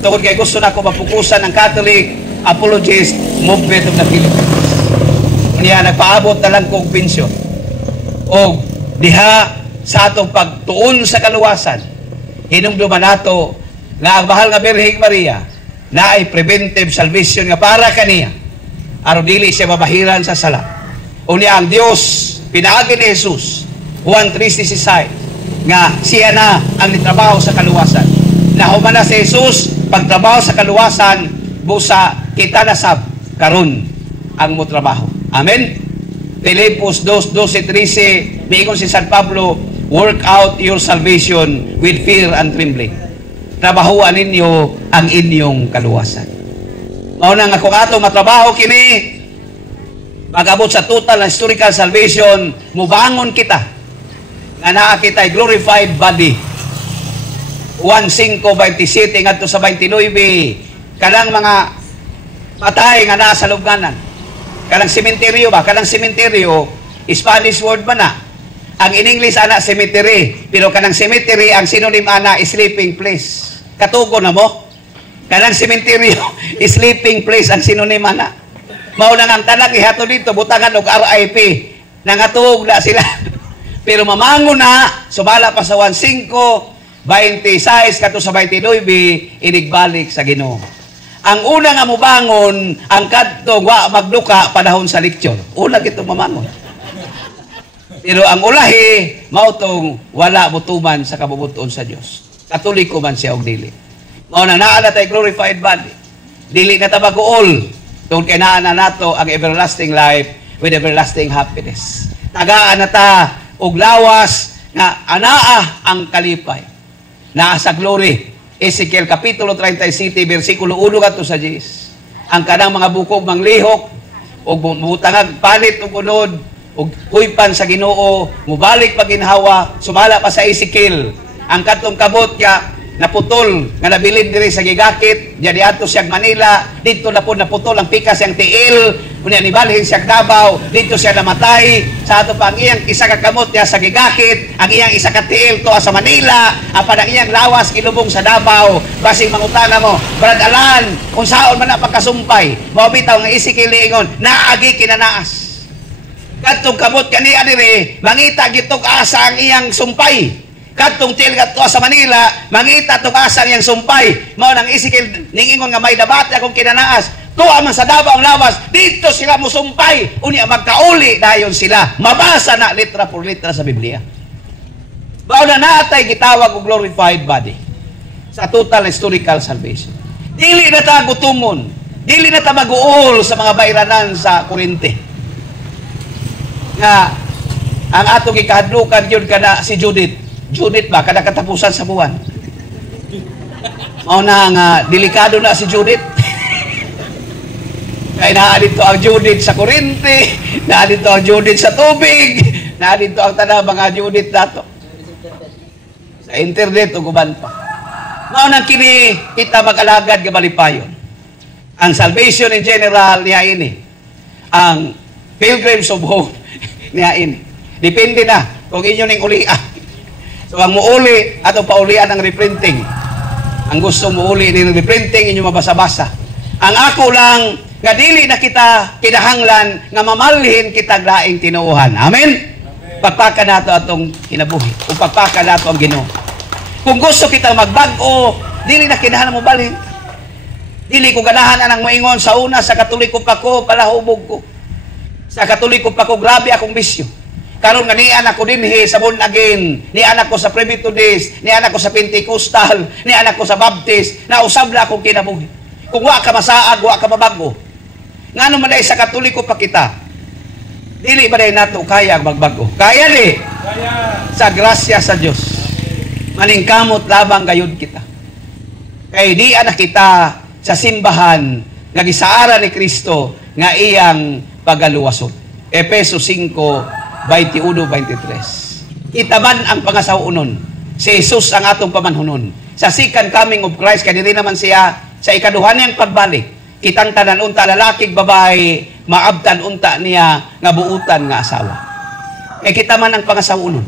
tungkol kay gusto na ako mapukusan ng Catholic Apologist Movement of the Philippines. Kaya nagpaabot na lang kong pensyon. O diha sa atong pagtuon sa kaluwasan, hinumduman nato nga ang mahal nga Birheng Maria na ay preventive salvation nga para kaniya. Aron dili siya mabahiran sa sala. Unya ang Dios pinaagi ni Jesus, Juan 3:16, nga siya na ang nitrabaho sa kaluwasan. Nahuman na si Jesus pagtrabaho sa kaluwasan, busa kita nasab karon ang mo trabaho. Amen. Filipos 2:12-13, miingon si San Pablo, work out your salvation with fear and trembling. Trabahuan ninyo ang inyong kaluwasan. Mao nang ako ato matrabaho kini pag-abot sa total na historical salvation, mubangon kita nga naa kita'y glorified body. 1:5:27 ngadto sa 29, kanang mga patay nga naa sa lubnganan. Kanang sementeryo ba? Kanang sementeryo, Spanish word ba na? Ang in English ana cemetery, pero kanang cemetery ang synonym ana sleeping place. Katugo na mo? Kanang sementeryo, sleeping place ang synonym ana. Mao na ang tanan ihato dito butangan og RIP. Nangatug na sila. Pero mamango na, sumala pa sa 1:5:26 kadto sa 29, inigbalik sa Ginoo. Ang una nga mubangon, ang kadtong wa magduka panahon sa leksyon. Una kitong mamangon. Pero ang ulahi, mautong wala butuman sa kabubuton sa Dios. Katoliko man siya og dili. Mao na naa tay glorified body. Dili na ta mag-uol. Tungkol kay naa na nato ang everlasting life with everlasting happiness. Tagaan na ta og lawas nga anaa ang kalipay. Naa sa glory. Ezekiel Kapitulo 37, versikulo 1 kadto sa 10. Ang kanang mga bukog manglihok, o butangag palit o unod, o kuypan sa Ginoo, mubalik paginhawa, sumala pa sa Ezekiel. Ang katong kabot ka, naputol, nga nabilin diri sa gigakit, diya ato siyang Manila, dito na po naputol ang pikas siyang tiil, kunya nibalhin siyang Davao, dito siya namatay, sa ato pa ang iyang isa ka kamot niya sa gigakit, ang iyang isa ka tiil to sa Manila, apan ang iyang lawas kilubong sa Davao, basing mangutana mo, Brad Alan, kung saon man na pagkasumpay, mabitaw nga Ezekiel ingon, naagi kinanaas. Katong kamot kaniya diri, mangita gitog asa ang iyang sumpay. Katong tiil kadto sa Manila, mangita tong asa ang iyang sumpay. Mao nang Ezekiel ningingon nga may debate akong kinanaas. Tuwa man sa Davao ang lawas, dito sila musumpay. Unya magkauli dayon sila. Mabasa na litra por litra sa Biblia. Mao na natay gitawag og glorified body sa total historical salvation. Dili na ta gutumon, dili na ta mag-uol sa mga bayranan sa Korinte. Nga ang atong ikahadlukan gyud kana si Judith ba kada katapusan sa buwan. Mao na nga delikado na si Judith. Kaya naa dito ang Judith sa Korinte, naa dito ang Judith sa tubig, naa dito ang tanang mga Judith nato. Sa internet ug uban pa. Mao nang kini kita mag-alagad nga malipayon. Ang salvation in general niya ini. Ang pilgrims of hope niya ini. Depende na kung inyo ning ulian. So ang muuli ato paulian ang reprinting. Ang gusto muuli ni reprinting inyo mabasa-basa. Ang ako lang nga dili na kita kinahanglan nga mamalhin kita laing tinuohan. Amen. Pagpaka nato atong kinabuhi. O pagpaka nato ang Ginoo. Kung gusto kita magbag-o, dili na kinahanglan mo balhin. Dili ko ganahan anang moingon sa una sa Katoliko pa ko palahubog ko. Sa Katoliko pa ko grabe akong bisyo. Karon nga ni anak ko dinhi sa born again, ni anak ko sa Methodist, ni anak ko sa Pentecostal, ni anak ko sa Baptist, na usab na akong kinabuhi. Kung wa ka masaag, wa ka mabago. Ngano man dai sa Katoliko pa kita? Dili ba dai nato kaya magbago? Kaya ni. Kaya. Sa grasya sa Dios. Maningkamot labang gayud kita. Kay di anak kita sa simbahan nga gisaara ni Kristo nga iyang pagaluwasot. Efeso 5:21-23. Itaban ang pangasawunon. Si Jesus ang atong pamanhunon. Sa second coming of Christ, kaya naman siya sa ikaduhan niyang pagbalik. Kitang tanan unta lalaki babae maabtan unta niya nga buutan nga asawa. Kay kita man ang pangasawunon.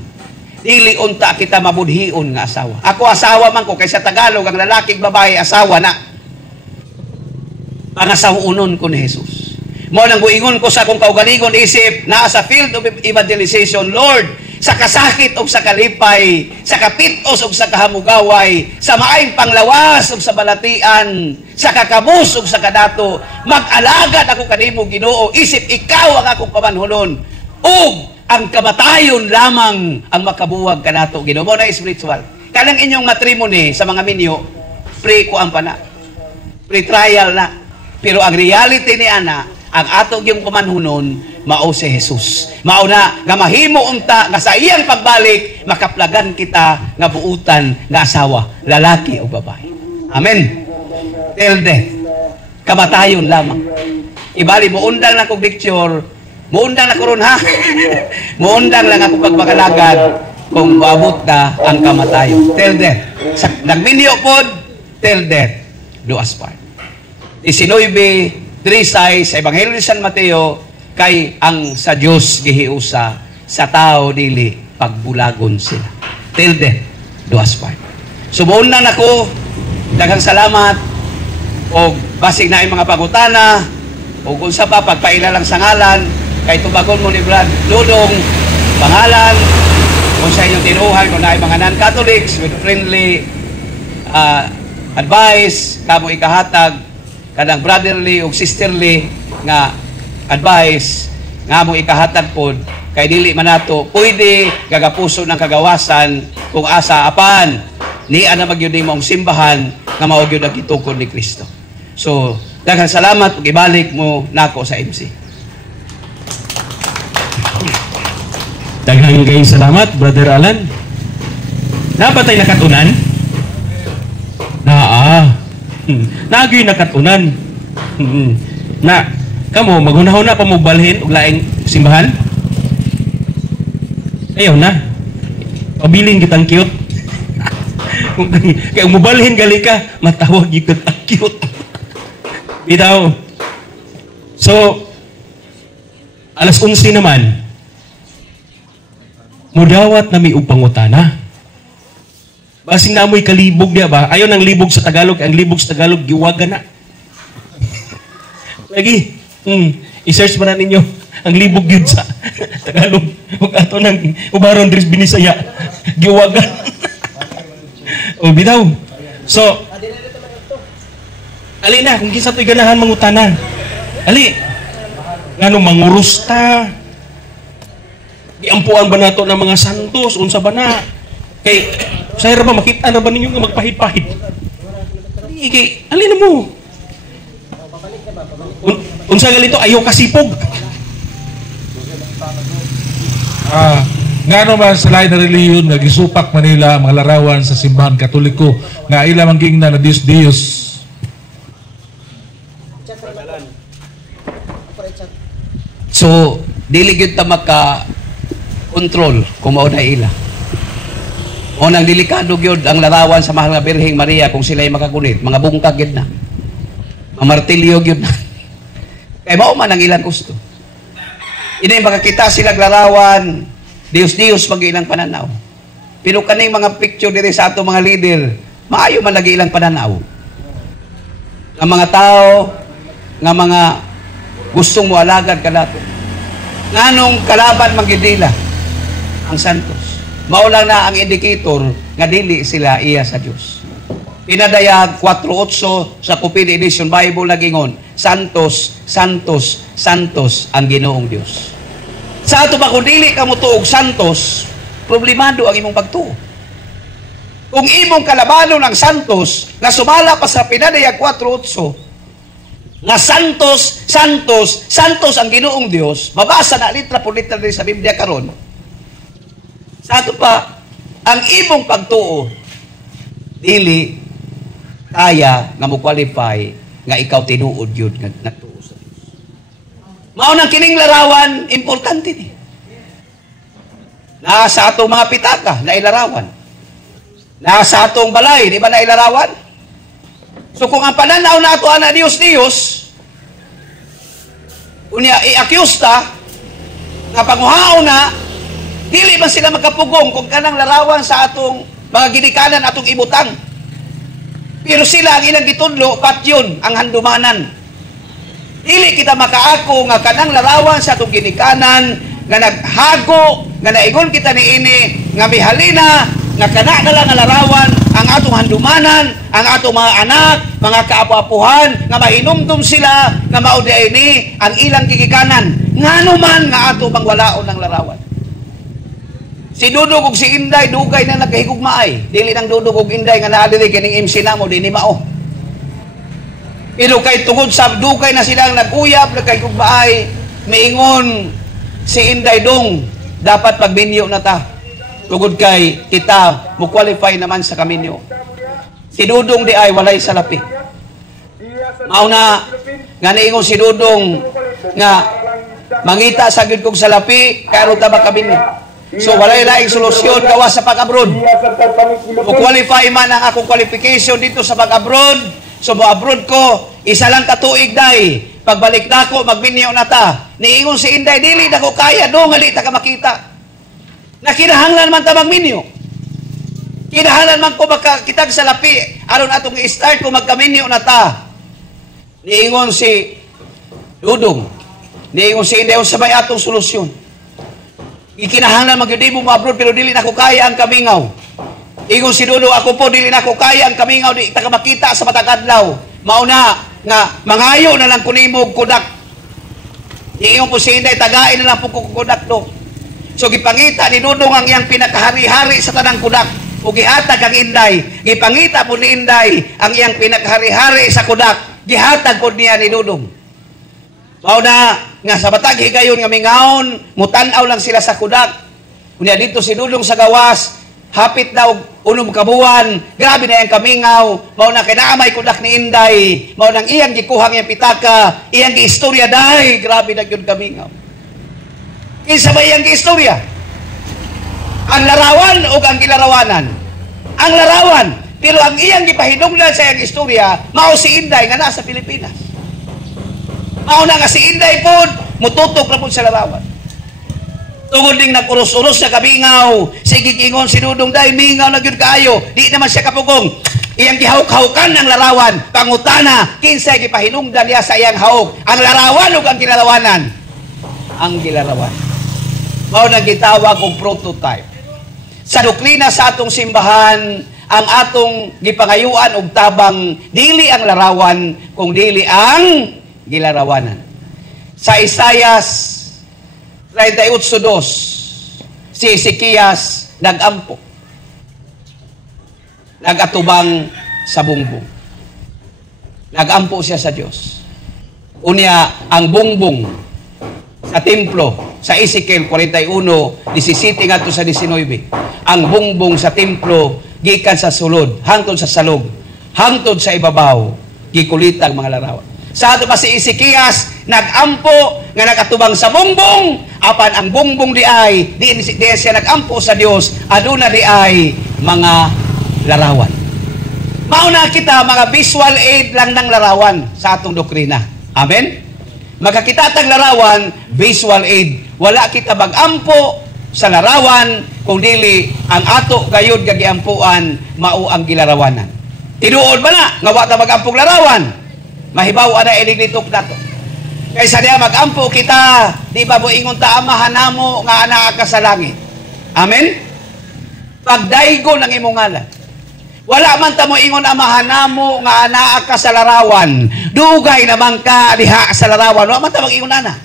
Dili unta kita mabudhion nga asawa. Ako asawa man ko, kay sa Tagalog, ang lalaking babae asawa na. Pangasawunon ko ni Jesus. Mo nang buingon ko sa akong kaugalingon isip, naa sa field of evangelization, Lord, sa kasakit o sa kalipay, sa kapitos o sa kahamugaway, sa maayong panglawas o sa balatian, sa kakabus o sa kadato, mag-alagad ako kanimo Ginoo, isip ikaw ang akong pamanhunon, ug ang kamatayon lamang ang makabuwag kanato Ginoo. Mo na spiritual. Kanang inyong matrimony sa mga minyo, pre-kuan pa na. Pre-trial na. Pero ang reality ni ana, ang ato yung pamanhunon, mao si Jesus. Mao na nga mahimo unta nga sa iyang pagbalik makaplagan kita nga buutan nga asawa, lalaki o babae. Amen. Till death. Kamatayon lamang. Ibali mo undang na kog lecture, mo undang na karon ha. Mo undang lang ako pagbakalagad kung maabot na ang kamatayon. Till death. Nagminyo pod till death. Do us part. 19:3 sa Ebanghelyo ni San Mateo, kay ang sa Dios gihiusa, sa tao dili pagbulagon sila. Till death do us part. Sumuon na nako, daghang salamat o basig na mga pagutana o kung sa pa pagpaila lang sa ngalan kay tubagon mo ni Brad Dudong pangalan kung sa inyong tinuhan kung naay mga non-Catholics with friendly advice kamo ikahatag kanang brotherly o sisterly nga advice nga mo ikahatag pod kay dili man nato pwede gagapuso ng kagawasan kung asa apan ni ana magyud mo ang simbahan nga mao gyud ang gitukod ni Kristo. So daghang salamat ug ibalik mo nako sa MC. Daghang kay salamat Brother Alan. Napatay nakatunan? Naagyoy nakatunan. Na kamo maghunahuna pa mo balhin og laing simbahan? Ayaw na. Pabilin kitang cute. Kaya mubalhin gali ka, matawag ikot ang cute. Bitaw. So, alas 11 naman, mudawat na may upangutana. Basing na amoy kalibog diya ba? Ayaw ng libog sa Tagalog, ang libog sa Tagalog, giwaga na. Lagi, i-search mo na ninyo ang libog yun sa Tagalog. Huwag ato ng ubaron Dres Binisaya. Giwagan. O, bitaw. So, ali na, kung kisa to'y ganahan mangutanan. Ali, ngano mangurus ta? Giampuan ba nato ng mga santos? Unsa ba na? Kay, sa'yo ba, makita na ba ninyo nga magpahid-pahid? Ali na mo. Unsa galito ayaw kasipog. Ngano man sa lain na reliyon nga gisupak Manila ang mga larawan sa simbahan Katoliko nga ila man ging na Dios. So dili gyud ta maka control kung mao na ila. O nang delikado gyud ang larawan sa mahal nga Birheng Maria kung sila ay makagunit, mga bungkag gyud na. Mamartilyo gyud na. Kaya mao man ang ilang gusto. Inay makakita sila larawan, Dios pag ilang pananaw. Pero kaning mga picture diri sa ato mga leader, maayo man lagi ilang pananaw. Ang mga tao, nga mga gustong mo alagad kadato. Nganong kalaban magidila ang santos. Mao lang na ang indicator nga dili sila iya sa Dios. Pinadayag 4:8 sa Copy Edition Bible nagingon, Santos, Santos, Santos ang Ginoong Dios. Sa ato ba kung dili ka mo tuog santos, problemado ang imong pagtuo. Kung imong kalabano ng santos, na sumala pa sa pinadayag 4:8, na santos, santos, santos ang Ginoong Dios, mabasa na litra po litra sa Biblia karon. Sa ato pa, ang imong pagtuo, dili kaya nga mo qualify nga ikaw tinuod yun nga nagtuo sa Diyos. Mao nang kining larawan, importante ni. Nasa atong mga pitaka, na ilarawan. Nasa atong balay, di ba na ilarawan? So kung ang pananaw na ato na Diyos, Unya i-accuse ta nga panguhao na dili man sila magkapugong kung kanang larawan sa atong mga ginikanan atong ibutang. Pero sila ang ilang gitudlo patyon ang handumanan. Dili kita makaako nga kanang larawan sa atong ginikanan nga naghago nga naigon kita niini nga mihalina nga kana na lang nga larawan ang atong handumanan, ang atong mga anak, mga kaapu-apuhan nga mahinumdum sila nga mauday ni ang ilang gigikanan ngano man nga ato pangwalaon ng larawan. Si Dudog ug si Inday dugay na nagkahigugmaay. Dili nang Dudog ug Inday nga naa diri kining MC namo dinhi mao. Pero kay tungod sa dugay na silang naguyab, nagkahigugmaay, miingon si Inday dong dapat pagminyo na ta. Tungod kay kita mo qualify naman sa kaminyo. Si Dudong di ay walay salapi. Mao na nga niingon si Dudong nga mangita sa gid kog salapi kay aron ta makaminyo. So walay laing solusyon gawas sa pag-abroad. O qualify man ang akong qualification dito sa pag-abroad. So mo-abroad ko, isa lang katuig day. Pagbalik na ko, magminyo na ta. Niingon si Inday, dili na ko kaya, do nga di ta ka makita. Nakinahanglan man ta magminyo. Kinahanglan man ko makakitag sa lapi. Aron atong i-start ko magkaminyo na ta. Niingon si Dudong. Niingon si Inday, sa may atong solusyon. Ikinahanglan magyudibong mo-abroad pero dili na ko kaya ang kamingaw. Ingon si Dudo, ako po dili na ko kaya ang kamingaw di ta ka makita sa matag adlaw. Mauna nga mangayo na lang kunimog kudak. Ingon po si Inday, tagain na lang po kudak do. So gipangita ni Dudong ang iyang pinakahari-hari sa tanang kudak. O gihatag ang Inday. Gipangita po ni Inday ang iyang pinakahari-hari sa kudak. Gihatag po niya ni Dudong. Mauna nga sa batag higayon nga mingaon, mutanaw lang sila sa kudak. Unya dito si Dudong sa gawas, hapit daw unom kabuan, grabe na yung kamingaw, mao na kinaamay kudak ni Inday, mao nang iyang gikuhang yung pitaka, iyang giistorya dahi, grabe na yun kamingaw. Kinsa ba iyang giistorya? Ang larawan o ang gilarawanan? Ang larawan, pero ang iyang gipahinunglan sa iyang istorya, mao si Inday nga nasa Pilipinas. Mao na nga si Inday po, mututok na po sa larawan. Tungod ding nag-uros-uros sa kabingaw, sige ingon si Dudong day, mingaw na gyud kaayo, di naman siya kapugong. Iyang gihawk-hawkan ng larawan, pangutana, kinsay gipahinungdan niya sa iyang hawk. Ang larawan o ang gilarawanan? Ang gilarawan. Mao na gitawag og prototype. Sa doklina sa atong simbahan, ang atong gipangayuan og tabang, dili ang larawan, kung dili ang gilarawanan. Sa Isayas 38:2, si Ezekias nag-ampo. Nag-atubang sa bungbong. Nag-ampo siya sa Dios. Unya ang bungbong sa templo sa Ezekiel 41:17 ngadto sa 19. Ang bungbong sa templo gikan sa sulod hangtod sa salog, hangtod sa ibabaw, gikulitang mga larawan. Sa ato pa si Ezekias, nag-ampo nga nagatubang sa bungbong, apan ang bungbong di ay, di siya nag-ampo sa Dios, aduna di ay mga larawan. Mauna kita, mga visual aid lang ng larawan sa atong doktrina. Amen? Magkakita tag larawan, visual aid. Wala kita mag-ampo sa larawan, kung dili ang ato gayud gagiampuan, mao ang gilarawanan. Tinuod ba na, nga wata mag-ampong larawan? Mahibaw ana iliglitok nato. Kaysa diya mag-ampo kita, di ba mo ingon ta amahan namo nga anaa ka sa langit. Amen? Pagdaygo ng imong ngalan. Wala man ta mo ingon amahan namo nga anaa ka sa larawan. Dugay naman ka diha sa larawan. Wala man ta mag-ingon ana.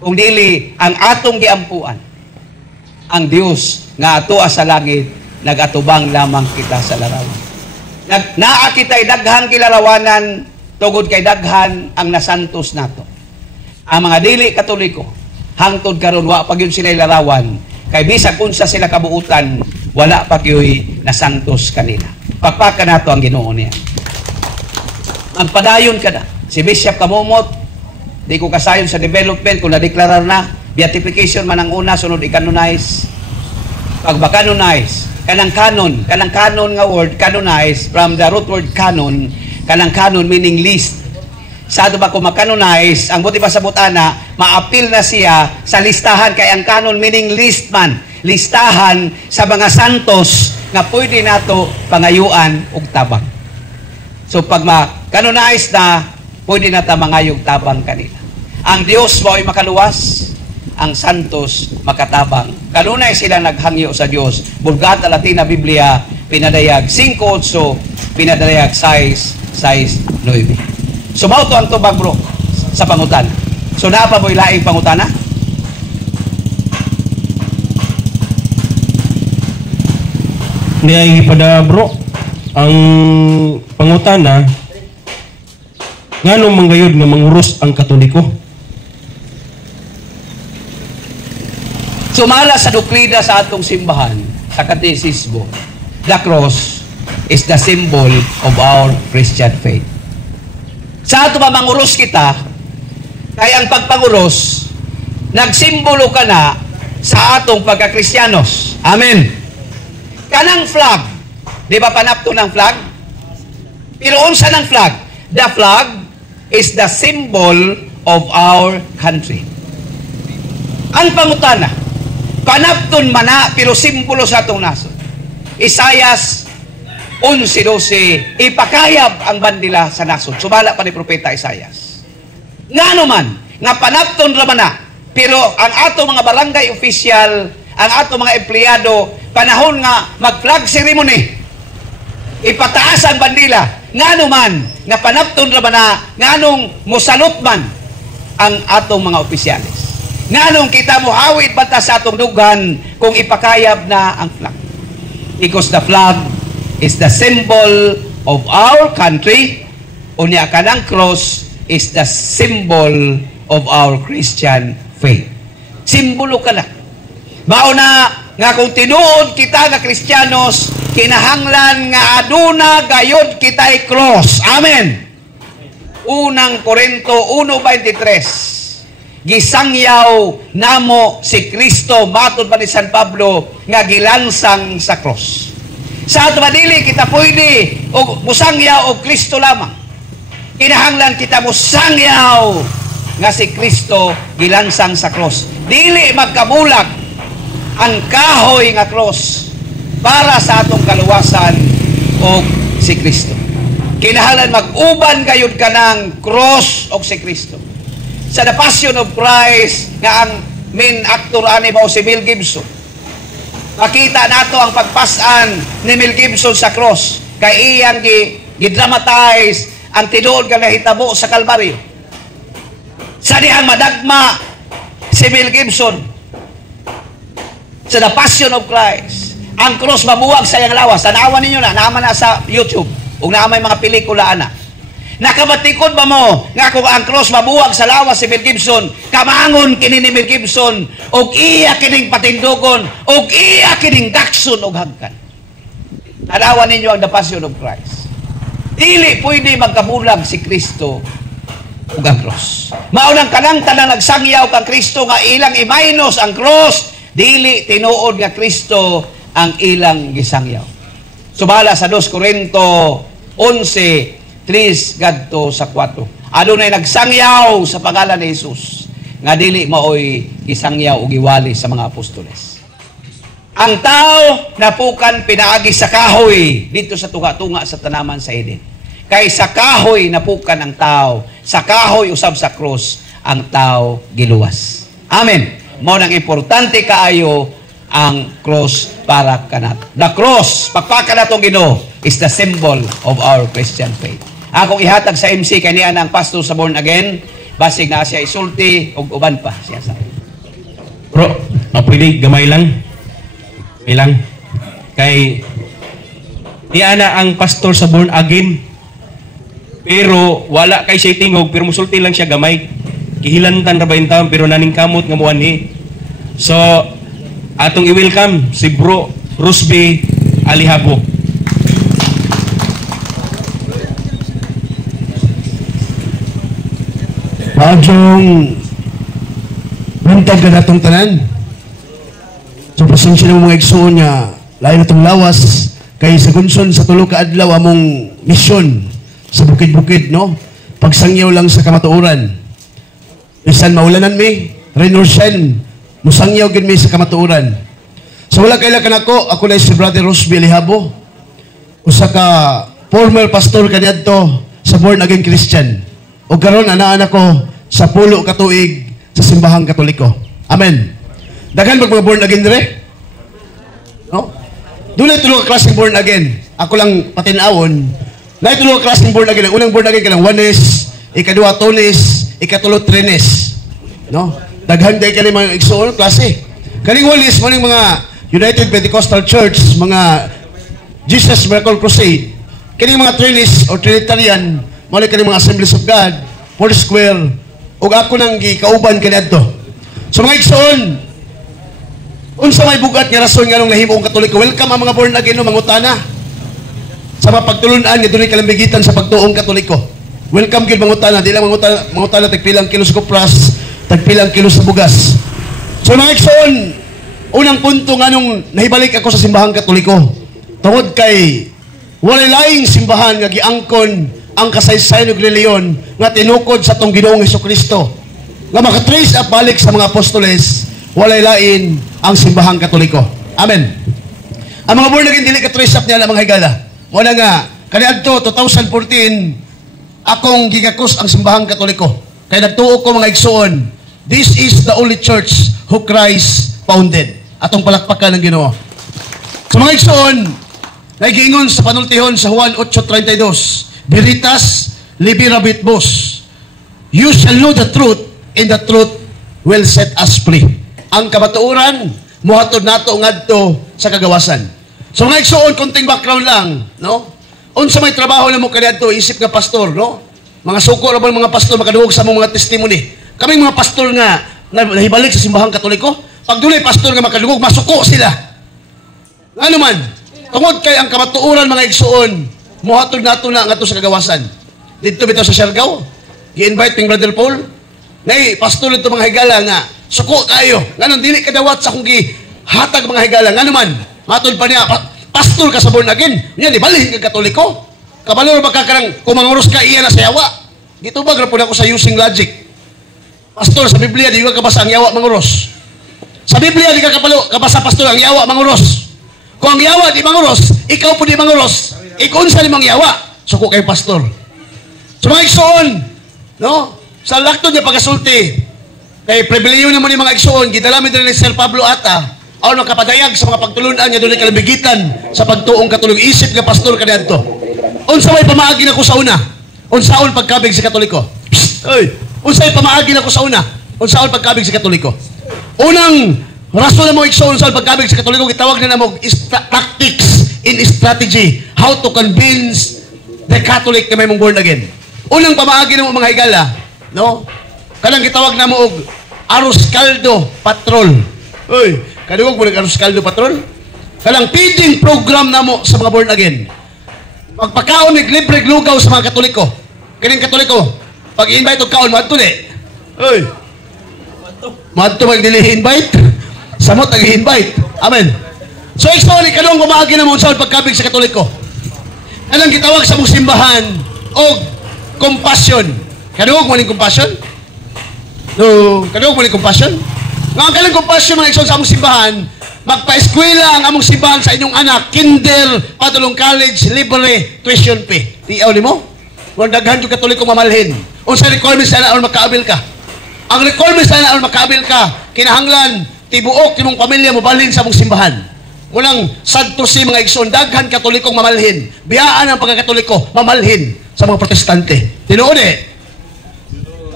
Kung dili ang atong giampuan, ang Dios nga atoa sa langit, nagatubang lamang kita sa larawan. Naa kita'y daghang kilarawanan, tugod kay daghan ang nasantos nato. Ang mga dili Katoliko, hangtod karon wa pa gyud sila larawan, kay bisag unsa sila kabuutan, wala pa gyud nasantos kanila. Pagpaka nato ang Ginoo niya. Magpadayon ka na. Si Bishop Kamumot, di ko kasayon sa development kung nadeklarar na, beatification man ang una, sunod i-canonize. Pag ba-canonize, kanang canon nga word, canonize, from the root word canon, kanang canon meaning list. sa ato ba kung mag-canonize, ang buti pa sa butana, ma-appeal na siya sa listahan, kay ang canon meaning list man, listahan sa mga santos nga pwede nato pangayuan og tabang. So pag ma-canonize na, pwede na ta mangayog tabang kanila. Ang Dios mo ay makaluwas, ang santos makatabang. Kanunay sila naghangyo sa Dios. Vulgata Latina Biblia, pinadayag 5:8, pinadayag 6:9. So mao to ang tubag bro sa pangutan. So naa pa mo'y laing pangutana? Hindi ay pada bro ang pangutana nganong manggayod nga manguros ang Katoliko. Sumala sa dokrina sa atong simbahan, sa katekismo, the cross is the symbol of our Christian faith. Sa ato ba manguros kita, kaya ang pagpanguros, nagsimbolo ka na sa atong pagka-Kristyanos. Amen. Kanang flag, di ba panapto ng flag? Pero unsa ng flag? The flag is the symbol of our country. Ang pangutana, panapton mana, pero simbolo sa atong nason. Isayas 11:12, ipakayab ang bandila sa nason. Sumala pa ni Propeta Isayas. Nga naman, nga panapton raman na, pero ang ato mga barangay official, ang ato mga empleyado, panahon nga mag-flag ceremony, ipataas ang bandila. Nga naman, nga panapton raman na, nga nung musalot man ang atong mga opisyalis. Nga nung kita mo hawid bata sa atong dugan kung ipakayab na ang flag. Because the flag is the symbol of our country. Unya kanang cross is the symbol of our Christian faith. Simbolo ka na. Mauna nga kung tinuod kita nga Kristiyanos, kinahanglan nga aduna gayod kita'y cross. Amen. Unang Korinto 1:23. Gisangyaw namo si Kristo, matod pa ni San Pablo, nga gilansang sa cross. Sa ato madili kita pwede og musangyaw og Kristo lamang. Kinahanglan kita musangyaw nga si Kristo gilansang sa cross. Dili magkabulag ang kahoy nga cross para sa atong kaluwasan og si Kristo. Kinahanglan mag-uban gayud kanang cross og si Kristo. Sa The Passion of Christ nga ang main actor ani mao si Mel Gibson. Makita nato ang pagpasan ni Mel Gibson sa cross kay iyang gidramatize ang tinuod nga nahitabo sa Kalbaryo. Sa dihang madagma si Mel Gibson sa The Passion of Christ, ang cross mabuwag sa iyang lawas. Tanawan ninyo na, naaman na sa YouTube ug naamay mga pelikula ana. Nakabatikod ba mo nga kung ang cross mabuwag sa lawas si Mel Gibson, kamangon kini ni Mel Gibson og iya kining patindogon og iya kining dakson og hagkan. Tanawan ninyo ang The Passion of Christ. Dili pwede magkabulag si Kristo ug ang cross. Maunang kanang tanang nagsangyaw kang Kristo nga ilang i-minus ang cross, dili tinuod nga Kristo ang ilang gisangyaw. Sumala sa 2 Korinto 11:3 gadto sa 4. Adunay nagsangyaw sa pangalan ni Jesus nga dili maoy isangyaw og iwali sa mga apostoles. Ang tao napukan pinaagi sa kahoy dito sa tunga-tunga sa tanaman sa Eden. Kay sa kahoy napukan ang tao, sa kahoy usab sa cross ang tao giluwas. Amen. Mao nang importante kaayo ang cross para kanat. The cross, pagpaka natong Ginoo, is the symbol of our Christian faith. Akong ihatag sa MC kay niya ang pastor sa Born Again, basig na siya isulti og uban pa siya sa. Bro, pwede gamay lang. Gamay lang. Kay niya na ang pastor sa Born Again. Pero wala kay siya tingog, pero musulti lang siya gamay. Kihilantan ra ba yung taon, pero naningkamot nga muanhi. So, atong i-welcome si Bro Rusby Alihabo. Maadjong buntag na natong tanan. So, pasensya ng mga igsoon nga lain natong lawas kay sa gunson sa tulo ka adlaw among misyon sa bukid-bukid, no? pagsangyaw lang sa kamatuoran. Bisan maulanan mi, rain or shine, musangyaw gid mi sa kamatuoran. So wala kaila kanako, ako na si Brother Rosby Lihabo. Usa ka former pastor kaniadto sa born again Christian. O karon anaan ako sa 10 ka tuig sa simbahang Katoliko. Amen. Daghan ba mga born again dire? No? Doon ay tulong klaseng born again. Ako lang patinawon. Na tulong klaseng born again. Ang unang born again kanang Juanes, ikaduha Tunis, ikatulo Trines. No? Daghan day kani mga igsoon klase. Kaning Juanes mo ning mga United Pentecostal Church, mga Jesus Miracle Crusade. Kaning mga Trines or Trinitarian, mo ni kaning mga Assemblies of God, Foursquare, ug ako nang gikauban kaniadto. So mga igsoon, unsa may bugat nga rason nga nung nahimo ang Katoliko? Welcome ang mga born again no mangutana. Sa mapagtulunan nga dunay kalambigitan sa pagtuong Katoliko. Welcome gid mangutana, di lang mangutana tagpilang kilos kopras, tagpilang kilos sa bugas. So mga igsoon, unang punto nga nung nahibalik ako sa simbahang Katoliko. Tungod kay walay laing simbahan nga giangkon ang kasaysayan ug reliyon nga tinukod sa tong Ginoong Hesukristo. Nga makatrace up balik sa mga apostoles, walay lain ang simbahang Katoliko. Amen. Ang mga born again dili ka trace up niya mga higala. Wala nga kaniadto 2014 akong gigakos ang simbahang Katoliko. Kay nagtuo ko mga igsoon, this is the only church who Christ founded. Atong palakpakan ng Ginoo. Sa mga igsoon, naigiingon sa panultihon sa Juan 8:32, Veritas liberabit vos. You shall know the truth, and the truth will set us free. Ang kamatuoran, muhatod nato ngadto sa kagawasan. So mga igsoon, konting background lang, no? Unsa may trabaho na mo kaniadto isip nga pastor, no? Mga suko ra ba mga pastor makadungog sa mga testimony. Kaming mga pastor nga nahibalik sa simbahang Katoliko, pag dunay pastor nga makadungog, masuko sila. Ano man, tungod kay ang kamatuoran mga igsoon, muhatod nato na ngadto sa kagawasan. Dito bitaw sa Siargao, gi-invite ping Brother Paul. Nay, pastor nito mga higala nga, suko kayo. Nganon dili kadawat sa akong gihatag mga higala. Ngano man, matod pa niya, pastor ka sa born again. Nya ni balhin ka Katoliko. Kabalo ba ka karang kumanguros ka iya na sa yawa? Dito ba grapon ako sa using logic. Pastor sa Biblia di ka kabasa ang yawa manguros. Sa Biblia di ka kabasa pastor ang yawa manguros. Kung ang yawa di manguros, ikaw po di manguros. Ikaw sa limang yawa, suko kay pastor. So mga igsoon, no? Sa laktod niya pagasulti, kay pribileyo naman yung mga igsoon, gidalami din ni Sir Pablo Ata, aw nakapadayag sa mga pagtulunan niya doon kalambigitan sa pagtuong Katoliko. Isip nga pastor kaniadto. Unsa may pamaagi nako sa una? Unsaon pagkabig sa Katoliko? Oy, unsa may pamaagi nako sa una? Unsaon pagkabig sa Katoliko? Unang rason na mo igsoon sa pagkabig sa Katoliko, gitawag na mo tactics in strategy, how to convince the Catholic na may mong born again. Unang pamaagi na mo mga higala, no? Kanang gitawag na mo og Aros Caldo Patrol. Oy, kadugog mo Aros Caldo Patrol? Kanang feeding program na mo sa mga born again. Pagpakaon mig libre lugaw sa mga Katoliko. Kining Katoliko, pag i-invite og kaon madto di. Oy. Madto mag dili invite. Samot ang i-invite. Amen. So ni kanong gumagi na mo sa pagkabig sa Katoliko. Anong gitawag sa mong simbahan og compassion. Kadugog mo ning compassion? No, kadugog mo ning compassion? Nga ang kalang compassion mga igsoon sa among simbahan, magpa-eskwela ang among simbahan sa inyong anak, kinder, padulong college, libre, tuition fee. Tiyaw ni mo? Kung daghan yung Katoliko mamalhin. Unsa requirements na aron makaabil ka? Ang requirements na aron makaabil ka, kinahanglan, tibuok, timong pamilya mo balhin sa among simbahan. Walang sadto si mga igsoon, daghan Katolikong mamalhin. Biyaan ang pagkakatoliko, mamalhin sa mga protestante. Tinuod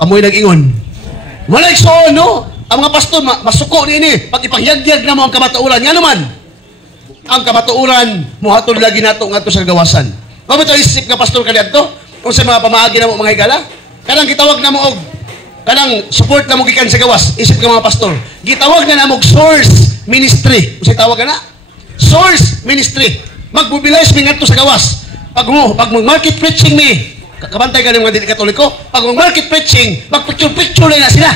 amoy nag-ingon. Wala igsoon, no? Ang mga pastor, masuko ni pag ipangyagyag na mo ang kamatuuran. Nga naman, ang kamatuuran, muhatod lagi nato nga sa gawasan. Kung ito isip nga pastor kaniadto, kung sa mga pamaagi na mo mga higala, kanang gitawag na mo og, kanang support na mo gikan sa gawas, isip ka mga pastor. Gitawag na mo source ministry. Kung sa tawag na, source ministry. Magmobilize mi ngadto sa gawas. Pag market preaching mi, kabantay ka ng mga dili Katoliko, pag market preaching, magpicture-picture na sila.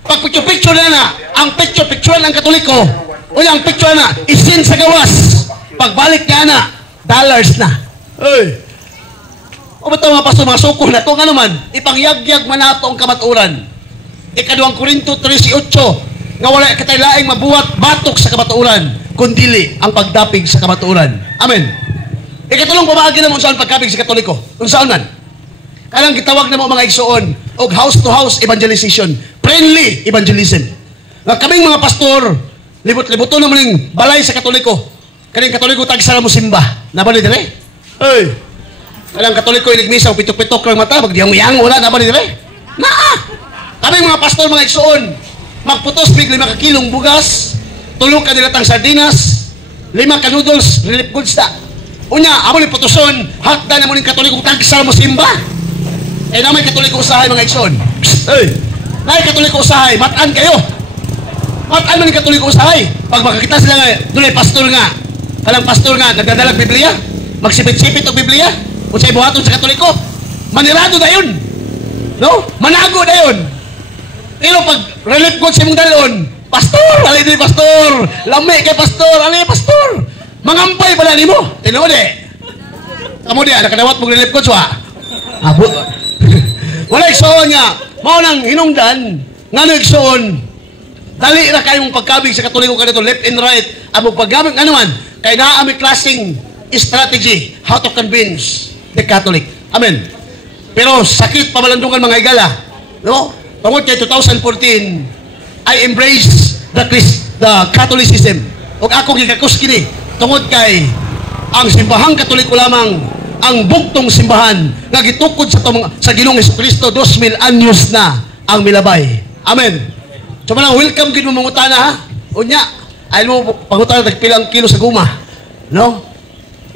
Pag picture na, ang picture ng Katoliko, o ang picture na, isin sa gawas. Pagbalik niya na, dollars na. Oy. O ba't mga pastor, mga suko na ito, nga naman, ipangyagyag man nato ang kamatuoran. Ika-2 Korinto 13:8, nga wala kataylaing mabuhat batok sa kamatuoran, kundili ang pagdapig sa kamatuoran. Amen. Ikatulong pamaagi na mo saan pagkapig sa Katoliko. Kung saan man. Kalang gitawag na mo mga igsoon og house-to-house evangelization, friendly evangelism. Nga kaming mga pastor, libot-libuto naman yung balay sa Katoliko. Kaning Katoliko tag-sara mo simba. Nabali dire? Hey! Kalang Katoliko inigmisa, pitok-pitok lang mata, magdiyang-yang, wala, nabali dire? Naa! Kaming mga pastor, mga igsoon, magputos big 5 kilong bugas, 3 kadilatang sardinas, 5 noodles, relief goods ta. Unya, amo ni putuson, hakda na mo ning Katoliko tag-sara mo simba. Eh na may Katoliko usahay mga igsoon. Hey! Nay Katoliko usahay, matan kayo. Matan man ni Katoliko usahay. Pag makakita sila nga, dunay pastor nga. Kalang pastor nga nagdadalag Biblia, magsipit-sipit og Biblia, unsay buhaton sa Katoliko. Manirado dayon. No? Manago dayon. Pero pag relief goods imong dalon, pastor, ali di pastor. Lami kay pastor, ali pastor. Mangampay pala nimo. Tinuod eh. Kamu di nakadawat mong relief goods wa. Abo. Wala igsoon nga, mao nang hinungdan, nga igsoon, dali ra kayong pagkabig sa Katoliko kanito, left and right, among paggamit nga naman, kay naa may klaseng strategy, how to convince the Catholic. Amen. Pero sakit pamalandungan mga higala, no? Tungod kay 2014, I embrace the Catholicism. O ako gikakus kini, tungod kay ang simbahang Katoliko lamang ang bugtong simbahan nga gitukod sa Ginoong Jesucristo 2000 anyos na ang milabay. Amen. So malang welcome gid mo mangutana ha. Unya, ay mo pangutana tagpilang kilo sa guma. No?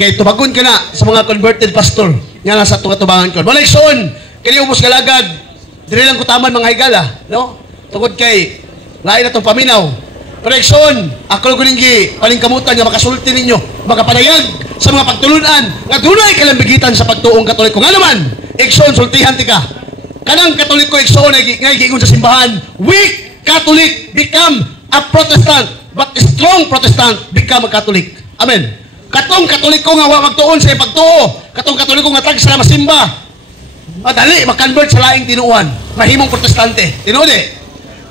Kay tubagon ka na sa mga converted pastor nga nasa tubangan ko. Balay son, kini ubos galagad. Dili lang kutaman mga higala, no? Tungod kay lain na tong paminaw. Koreksyon, ako lang gi palingkamutan nga makasulti ninyo, makapanayag sa mga pagtulunan nga dunay kalambigitan sa pagtuong Katoliko. Nga naman, ekson, sultihan tika. Kanang Katoliko, ekson, nga giingon sa simbahan, weak Catholic become a Protestant, but strong Protestant become a Catholic. Amen. Katong Katoliko nga wa magtuon sa pagtuo, katong Katoliko nga tag sa masimba, madali makonvert sa laing tinuan, mahimong protestante. Tinuod.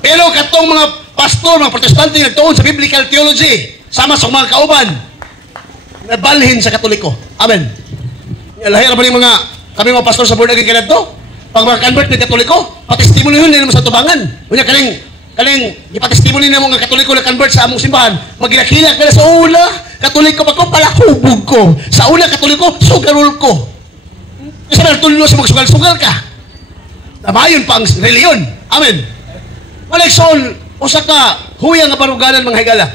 Pero katong mga pastor, mga protestante nagtuon sa biblical theology, sama sa mga kauban, nabalhin sa Katoliko. Amen. Lahir ba yung kami mga pastor sa Born Again kanadto? Pag maka-convert ng Katoliko, patestimony yun din mo sa tubangan. Unya kaling ipatestimony na mga Katoliko na convert sa among simbahan, magilakilak ka na sa una, Katoliko pa ko, palahubog ko. Sa una, Katoliko, sugarol ko. Kasi natulo sa magsugal-sugal ka. Namayon pa ang reliyon. Amen. Malekson, usa ka, huyang nga paruganan mga higala.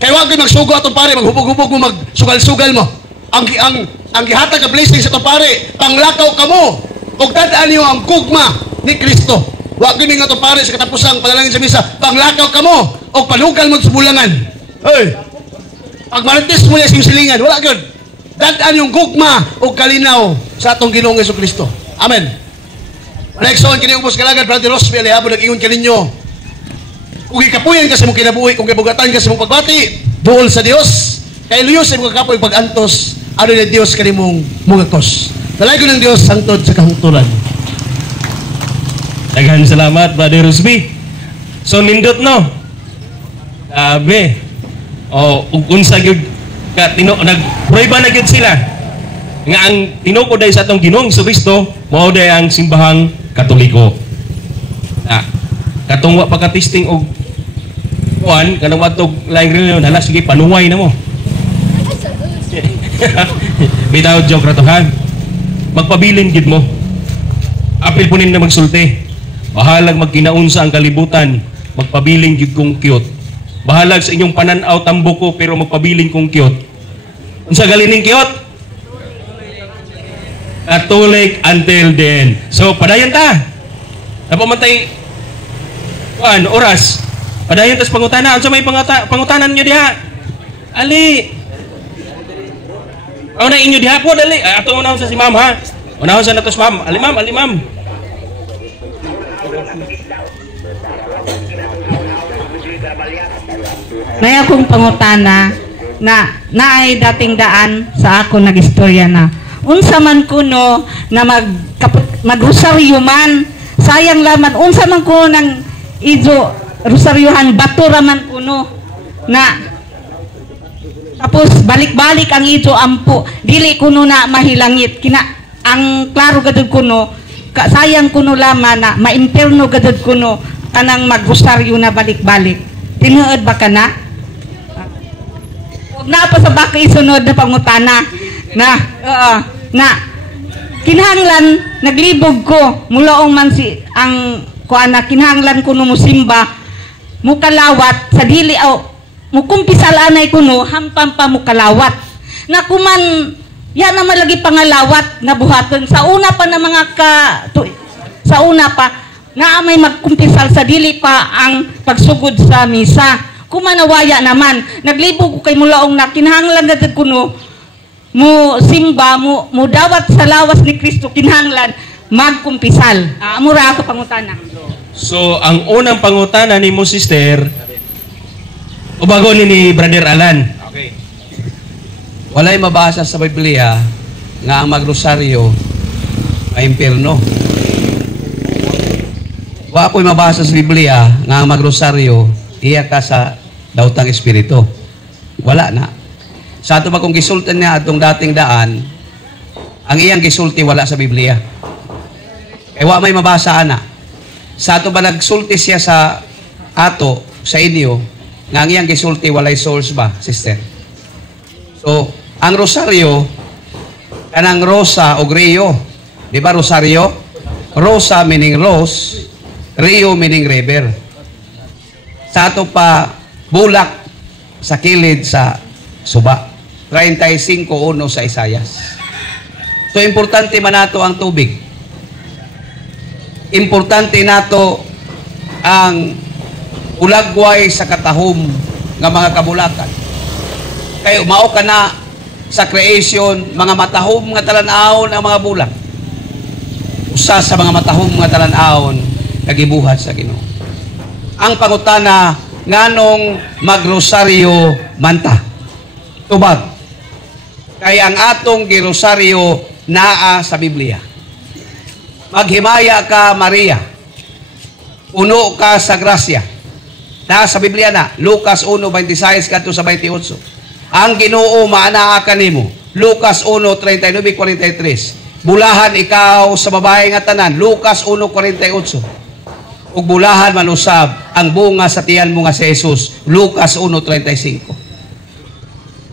Kaya wag kayo magsugo atong pare, maghubog-hubog mo, magsugal-sugal mo. Ang gihatag nga blessing sa atong pare, panglakaw ka mo. Huwag dadaan niyo ang gugma ni Kristo. Huwag kayo nga atong pare sa katapusang panalangin sa misa, panglakaw ka mo, o palugal mo sa bulangan. Hey! Pag marites mo niya silingan, wala good. Dadaan yung gugma o kalinaw sa atong Ginoong Jesucristo. Amen. Next one, kiniubos kalagad, Brother Rosby, alihabo, nag-ingon ka ninyo. Kung ikapuyan ka sa mong kinabuhi, kung ibugatan ka sa mong pagbati, duol sa Dios, kay luyos sa mga kapoy pag-antos, ano na Dios kanimong mungakos. Talago ng Dios, sangtod sa kahungturan. Daghan salamat, Brother Rosby. So, nindot no? Grabe. O, unsa gyud ka nag-prueba na gyud sila. Nga ang tinuod day sa atong Ginoong Jesucristo, mao day ang simbahang Katoliko. Katong wa pagka-testing og kuan kanang watog laing reliyon, hala sige panuway na mo. Bitaw joke ra to ha. Magpabilin gid mo. Apil po na magsulti. Bahalag magkinaunsa ang kalibutan, magpabiling gid kong cute. Bahalag sa inyong pananaw tambok ko pero magpabiling kong cute. Unsa galining cute? Catholic until then. So padayon ta. Napamantay kuan oras. Padayon tas pangutana. Unsa may pangutanan niyo diha? Ali. Aw na inyo diha po dali. Ato unahon sa si ma'am ha. Unahon sa natos ma'am. Ali ma'am. May akong pangutana na naay dating daan sa ako nagistorya na. unsa man kuno na magrosaryo man, sayang laman unsa man kuno nang ijo rosaryohan bato raman kuno na tapos balik-balik ang ijo ampo dili kuno na mahilangit kina ang klaro gadud kuno sayang kuno laman na maimperno gadud kuno kanang magrosaryo na balik-balik. Tinuod ba kana? Huwag na pa sa baka isunod na pangutana na kinahanglan naglibog ko mulaong man si ang kuana kinahanglan kuno musimba mukalawat sa dili o mukumpisal anay kuno hampam pa mukalawat na kuman yan na malagi pangalawat na buhaton sa una pa na mga sa una pa na may magkumpisal sa dili pa ang pagsugod sa misa. Kumanawaya naman, naglibog ko kay mulaong na kinahanglan na kuno mo simba, mo dawat sa lawas ni Kristo, kinahanglan magkumpisal. Amura ako pangutana. So, ang unang pangutana ni mo, sister, o bago ni Brother Alan. Okay. Walay mabasa sa Biblia nga ang magrosaryo ay impierno. Wa ako'y mabasa sa Biblia nga ang magrosaryo iya ka sa daotang espiritu. Wala na. Sa ato ba kung gisultan niya atong dating daan, ang iyang gisulti wala sa Biblia. Kaya wa may mabasa ana. Sa ato ba nagsulti siya sa ato, sa inyo, nga ang iyang gisulti walay source ba, sister? So, ang rosaryo, kanang rosa o rio. Di ba rosaryo? Rosa meaning rose, rio meaning river. Sa ato pa, bulak sa kilid sa suba. 35:1 sa Isayas. So, importante man nato ang tubig. Importante nato ang ulagway sa katahom ng mga kabulatan. Kayo, mao ka na sa creation, mga matahom nga talan-ahon ang mga bulak. Usa sa mga matahom nga talan-ahon kagibuhat sa Ginoo. Ang pangutana nganong magrosaryo manta. Tubag. Kaya ang atong girosaryo naa sa Biblia. Maghimaya ka Maria. Puno ka sa grasya. Naa sa Biblia na Lucas 1:26 kadto sa 28. Ang Ginoo maanaa kanimo. Lucas 1:39-43. Bulahan ikaw sa babae nga tanan. Lucas 1:48. Ug bulahan man usab ang bunga sa tiyan mo nga si Jesus. Lucas 1:35.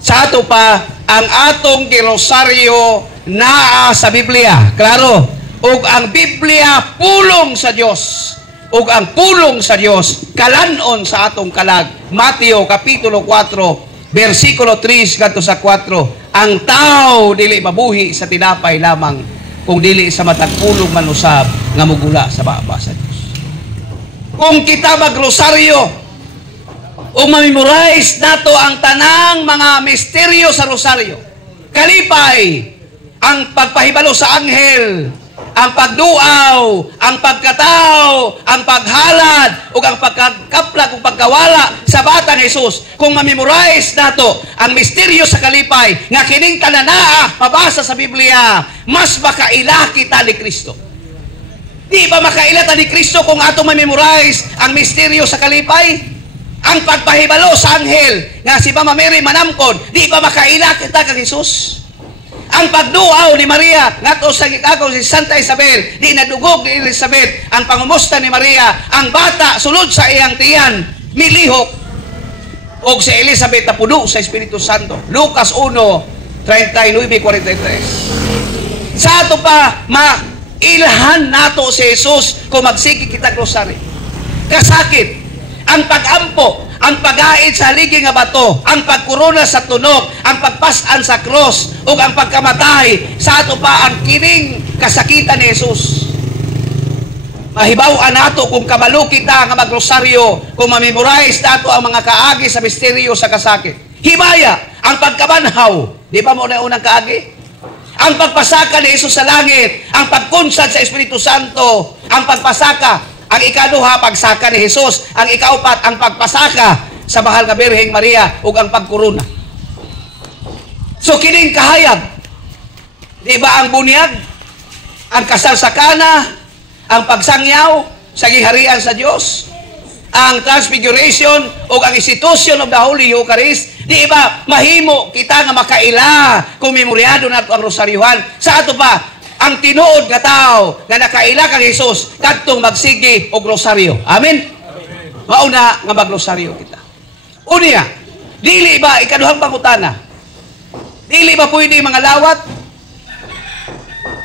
Sa ato pa ang atong girosaryo naa sa Biblia. Klaro. Ug ang Biblia pulong sa Dios. Ug ang pulong sa Dios kalanon sa atong kalag. Mateo kapitulo 4 versikulo 3 kadto sa 4. Ang tao dili mabuhi sa tinapay lamang kung dili sa matag pulong man usab nga mugula sa baba sa Dios. Kung kita magrosaryo o mamemorize nato ang tanang mga misteryo sa rosaryo, kalipay ang pagpahibalo sa anghel, ang pagduaw, ang pagkatao, ang paghalad, o ang pagkakaplag o pagkawala sa batang Jesus. Kung mamemorize nato ang misteryo sa kalipay, nga kining tananaa, mabasa sa Biblia, mas makaila kita ni Kristo. Di ba makaila ta ni Kristo kung ato mamemorize ang misteryo sa kalipay? Ang pagpahibalo sa anghel, nga si Mama Mary manamkon, di ba makaila kita kang Jesus? Ang pagduaw ni Maria, nga to sa gikagaw si Santa Isabel, di nadugog ni Elizabeth, ang pangumusta ni Maria, ang bata sulod sa iyang tiyan, milihok, o si Elizabeth na puno sa Espiritu Santo. Lucas 1:39-43. Sa ato pa, mailhan nato si Jesus kung magsigi kita rosaryo. Kasakit, ang pagampo, ang pag-ait sa haligi nga bato, ang pagkurona sa tunog, ang pagpasan sa cross, o ang pagkamatay, sa ato pa ang kining kasakitan ni Jesus. Mahibaw-an nato kung kabalo kita nga magrosaryo, kung mamemorize nato ang mga kaagi sa misteryo sa kasakit. Himaya, ang pagkabanhaw, di ba mo na unang kaagi? Ang pagpasaka ni Jesus sa langit, ang pagkunsad sa Espiritu Santo, ang pagpasaka, ang ikaduha, pagsaka ni Jesus. Ang ikaupat, ang pagpasaka sa mahal nga Birheng Maria ug ang pagkuruna. So, kining kahayag, Di ba ang bunyag, ang kasal sa kana, ang pagsangyaw sa giharian sa Dios, ang transfiguration o ang institution of the Holy Eucharist, di ba mahimo kita nga makaila kung memoryado nato ang rosaryuhan. Sa ato pa, ang tinuod nga tao nga nakaila kang Jesus kadtong magsigi og rosaryo. Amen. Mauna nga magrosaryo kita. Unya, dili ba ikaduhang pangutana? Dili ba pwede mga lawat?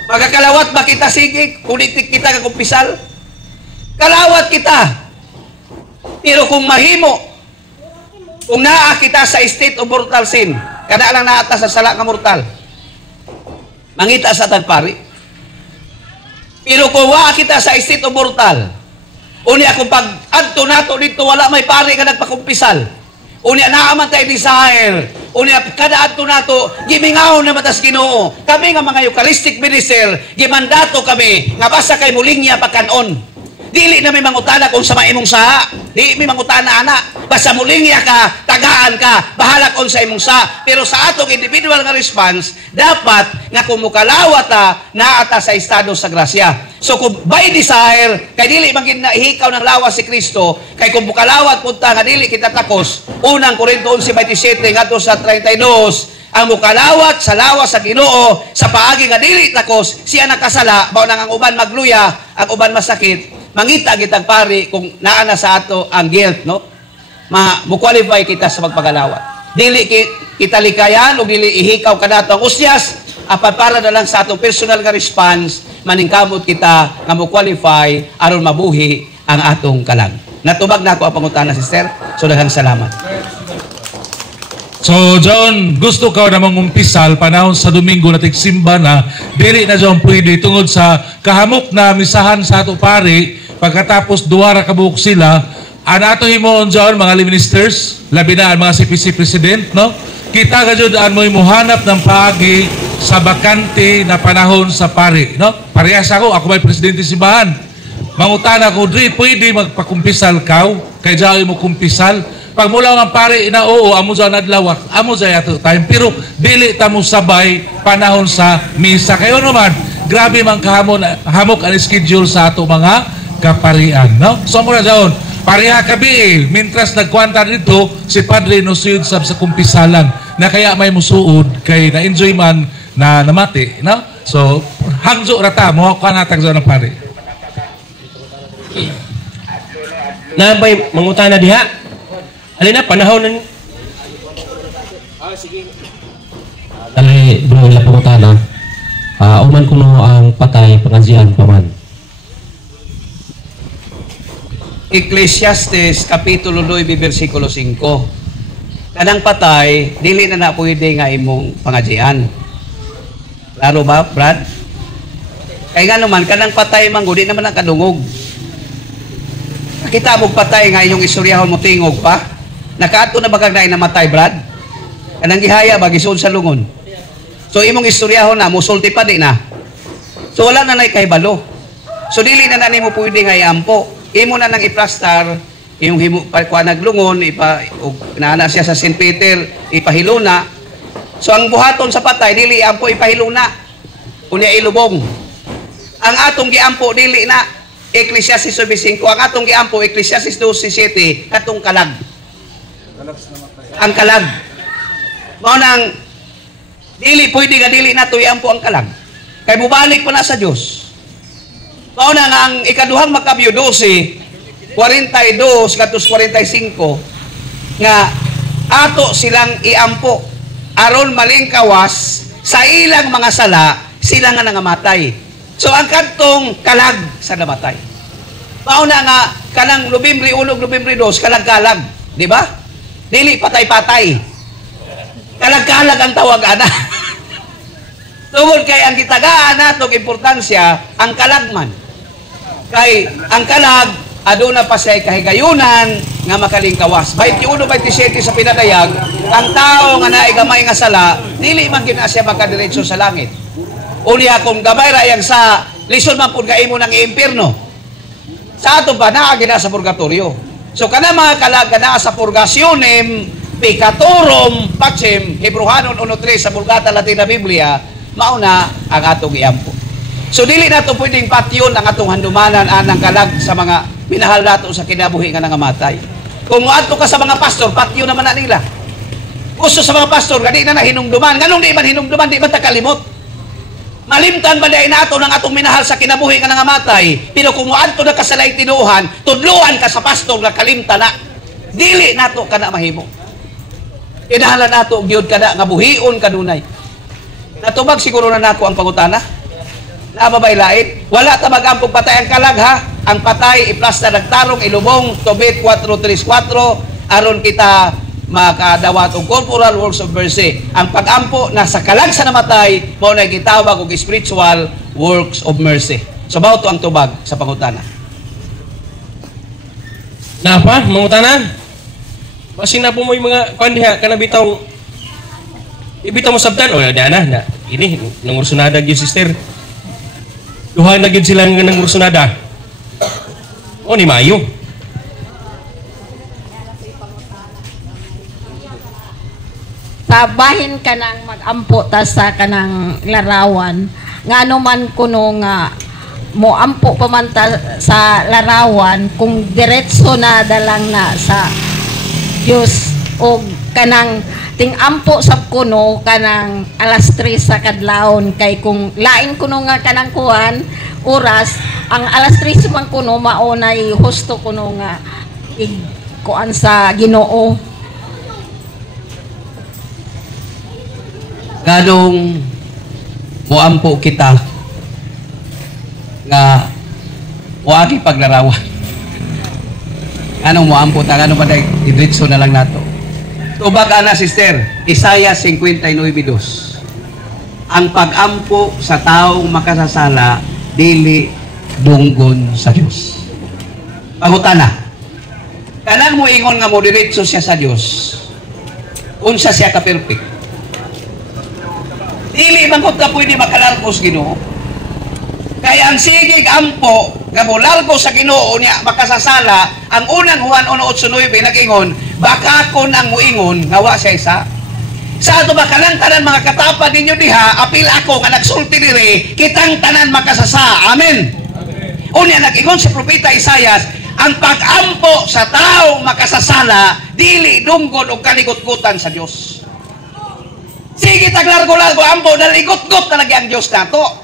Magakalawat ba kita sige? Kulitik kita kag kumpisal? Kalawat kita. Pero kung mahimo, kung naa kita sa state of mortal sin, kada lang naata sa sala nga mortal, mangita sa tagpari. Pero kung waa kita sa state of mortal, unya kung pag adto nato dito wala may pari ka nagpakumpisal, unya naaman tayo desire, unya kada adto nato gimingaw na matas Ginoo. Kami nga mga Eucharistic minister, gimandato kami nga basta kay muling niya pagkanon. Dili na may mangutana kung sa maimong saha. Dili may mangutana ana. Basta mulingya ka, tagaan ka, bahala kung sa imong saha. Pero sa atong individual nga response, dapat nga kung mukalawat naata sa estado sa grasya. So kung by desire, kay dili maging naihikaw ng lawas si Kristo, kay kung mukalawat punta nga dili kita takos, unang Korinto 11:27 ngadto sa 32, ang mukalawat sa lawas sa Ginoo sa paagi nga dili takos, siya nakasala, mao nang ang uban magluya, ang uban masakit. Mangita kitag pari kung naa na sa ato ang guilt, no? Mo-qualify kita sa magpagalawat. Dili kita likayan o dili ihikaw kanato ang usyas, apat para na lang sa atong personal nga response, maningkamot kita nga mo-qualify aron mabuhi ang atong kalag. Natubag na ako ang pangutana, sister. So daghang salamat. So, John, gusto ka na mangumpisal panahon sa Domingo na tigsimba na dili na John pwede tungod sa kahamok na misahan sa ato pari pagkatapos duwara kabuok sila. Ato himoon John, mga ministers, labi na ang mga CPC president, no? Kita ka John, mo imuhanap ng paagi sa bakante na panahon sa pari, no? Parehas ako may presidente simbahan. Mangutana ko, Dre, pwede magpakumpisal kaw? Kay Jawi mo kumpisal? Pag mula ang pare na oo, amo sa nadlawak, amo sa yato time. Pero dili ta mo sabay panahon sa misa. Kayo naman, grabe man hamok ang schedule sa ato mga kaparian. No? So muna daon, pareha kabi mintras nagkwanta dito, si Padre Nosuyod sa kumpisalan na kaya may musuod kay na-enjoy man na namati. No? So, hangzo rata, mo ka natag sa ng pare. Nabay, mangutana diha? Alin na, panahon na... Sige. Dali, bro, ila pangutana. Uman kuno ang patay, pangajian paman. Ecclesiastes, Kapitulo 9, versikulo 5. Kanang patay, dili na pwede nga imong pangajian. Klaro ba, Brad? Kaya nga naman, kanang patay man, di naman ang kadungog. Nakita mo patay nga inyong istoryahon mo tingog pa? Nakaato na bagag na namatay, Brad? Kanang gihaya ba, gisod sa lungon? So, imong istoryahon na, musulti pa di na. So, wala na kahibalo. So, dili na nani mo pwede nga iampo. Imo na nang iplastar, yung kuha naglungon, naana siya sa St. Peter, ipahiluna. So, ang buhaton sa patay, dili iampo, ipahiluna. Unya ilubong. Ang atong giampo, dili na. Ecclesiastes 5. Ang atong giampo, Ecclesiastes 12:7, katong kalag. Ang kalag. Mao nang dili pwede nga dili na tuyampo ang kalag. Kay mubalik pa na sa Dios. Mao nang ang ikaduhang Makabyo 12, 42 katus 45 nga ato silang iampo aron malingkawas sa ilang mga sala sila nga nangamatay. So ang kadtong kalag sa namatay. Mao na nga kanang Nobyembre 1, Nobyembre 2 kalag-kalag, di ba? Dili patay-patay. Kalag-kalag ang tawag ana. Tungod kay ang gitagaan natong importansya ang kalagman. Kay ang kalag aduna pa siya kahigayunan nga makalingkawas. 21-27 sa pinadayag, ang tao nga naay gamay nga sala, dili man gyud siya makadiretso sa langit. Unya kung gamay ra yang sa lison man pud kaimo ng impierno. Sa ato pa naa gina sa purgatorio. So kana mga kalag na sa purgasyonem, pecatorum pacem, Hebrehanon 1:3 sa Vulgata Latina Biblia, mauna ang atong iampo. So dili nato pwedeng patyon ang atong handumanan anang kalag sa mga minahal nato sa kinabuhi nga nangamatay. Kung ato ka sa mga pastor, patyon naman na nila. Gusto sa mga pastor, gani na hinungduman. Ganong di man hinungduman, di man takalimot. Malimtan ba dahil nato ng atong minahal sa kinabuhi nga nangamatay, pero kung ato na kasalay tinuhan, tudluan ka sa pastor nga kalimta na, dili nato ka na mahimo. Inahalan nato, giyod ka na, nga buhion kanunay. Natubag siguro na nako ang pangutana. Nababay lain. Wala ta magampog patay ang kalag ha. Ang patay iplasta nagtarong ilubong Tobit 4:34 aron kita makadawat og corporal works of mercy. Ang pagampo nasa kalag sa namatay mao na gitawag og spiritual works of mercy. So mao to ang tubag sa pangutana. Napa mangutanan? Basin na po mo yung mga kuan diha kana bitaw ibitaw mo sabtan o na ini nangursunada gyud sister. Duha na gyud sila nga nangursunada. O ni Mayo. Sabahin ka nang mag-ampo ta sa kanang larawan. Ngano man kuno nga mo ampo pa man ta sa larawan kung diretso na dalang na sa Dios o kanang ting-ampo sab kuno kanang alas 3 sa kadlawon kay kung lain kuno nga kanang kuan oras ang alas 3 man kuno maunay husto kuno nga kuan sa Ginoo. Ganong muampo kita nga wagi paglarawan. Anong muampo ta ganong paday diretso na lang nato. Tubag ana sister, Isaiah 59:2. Ang pag-ampo sa taong makasasala dili dunggon sa Dios. Pangutana. Kanang mo ingon nga mo diretso siya sa Dios. Unsa siya ka perfect? Dili man gud ka pwede makalargos Ginoo. Kaya ang sigig ampo nga molargo sa Ginoo niya makasasala, ang unang Juan 1:8-9 nag-ingon, baka kon ang muingon nga wa siya isa. Sa ato ba kanang tanan mga katapad ninyo diha, apil ako nga nagsulti diri, kitang tanan makasasa. Amen. Unya nag-ingon si propeta Isaias, ang pag-ampo sa taong makasasala dili dunggod og kaligutgutan sa Dios. Sige taglargo-largo ampo dal igot-got talaga ang Dios nato.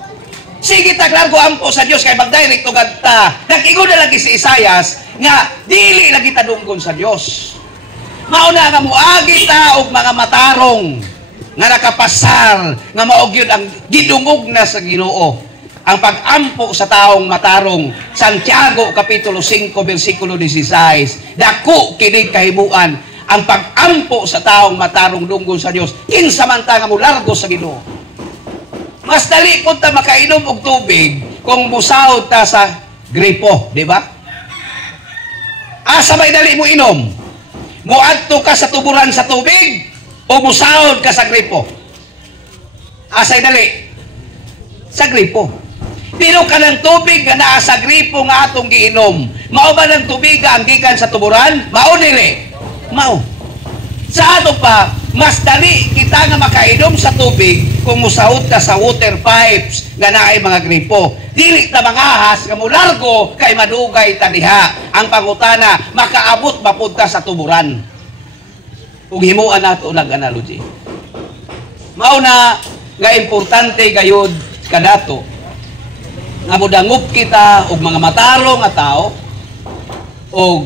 Sige taglargo ampo sa Dios kay magdirect to gadta. Nag-ingon na lagi si Isaias nga dili lagi ta dunggon sa Dios. Mauna nga muagi ta og mga matarong nga nakapasar nga maog yun ang gidungog na sa Ginoo. Ang pag-ampo sa taong matarong, Santiago kapitulo 5 bersikulo 16. Dako kini kahimuan ang pag-ampo sa taong matarong dunggon sa Dios. Kinsa man ta nga mulargo sa Ginoo. Mas dali po ta makainom og tubig kung musahod ta sa gripo, di ba? Asa may dali mo inom? Muadto ka sa tuburan sa tubig o musahod ka sa gripo? Asay dali? Sa gripo. Pero kanang tubig nga naa sa gripo nga atong giinom, mao ba ng tubig ang gikan sa tuburan? Mao dili. Mao. Sa ato pa, mas dali kita nga makainom sa tubig kung musahod ka sa water pipes nga naay mga gripo. Dili ta mangahas nga mulargo kay madugay ta diha. Ang pangutana, makaabot ba pud ta sa tuburan? Kung himuan nato nag analogy. Mao na nga importante gayud kadato nga modangup kita og mga matarong nga tao og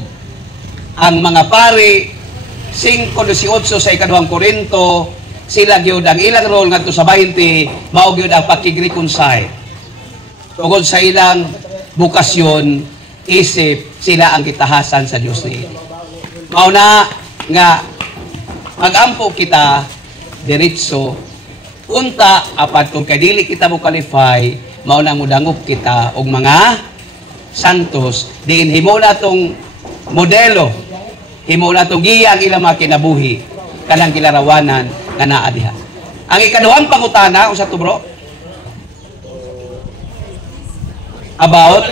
ang mga pari 5:18 sa ikaduhang Korinto, sila gyud ang ilang role ngadto sa 20, mao gyud ang pakig-reconcile. Tungod sa ilang bukasyon, isip sila ang kitahasan sa Dios ni. Mao na nga mag-ampo kita diretso unta apat kung kadili kita mo qualify, mao na modangup kita og mga santos diin himo na tong modelo. Himo na itong giya ang ilang mga kinabuhi kanang kilarawanan nga naa diha. Ang ikaduhang pangutana usa to bro about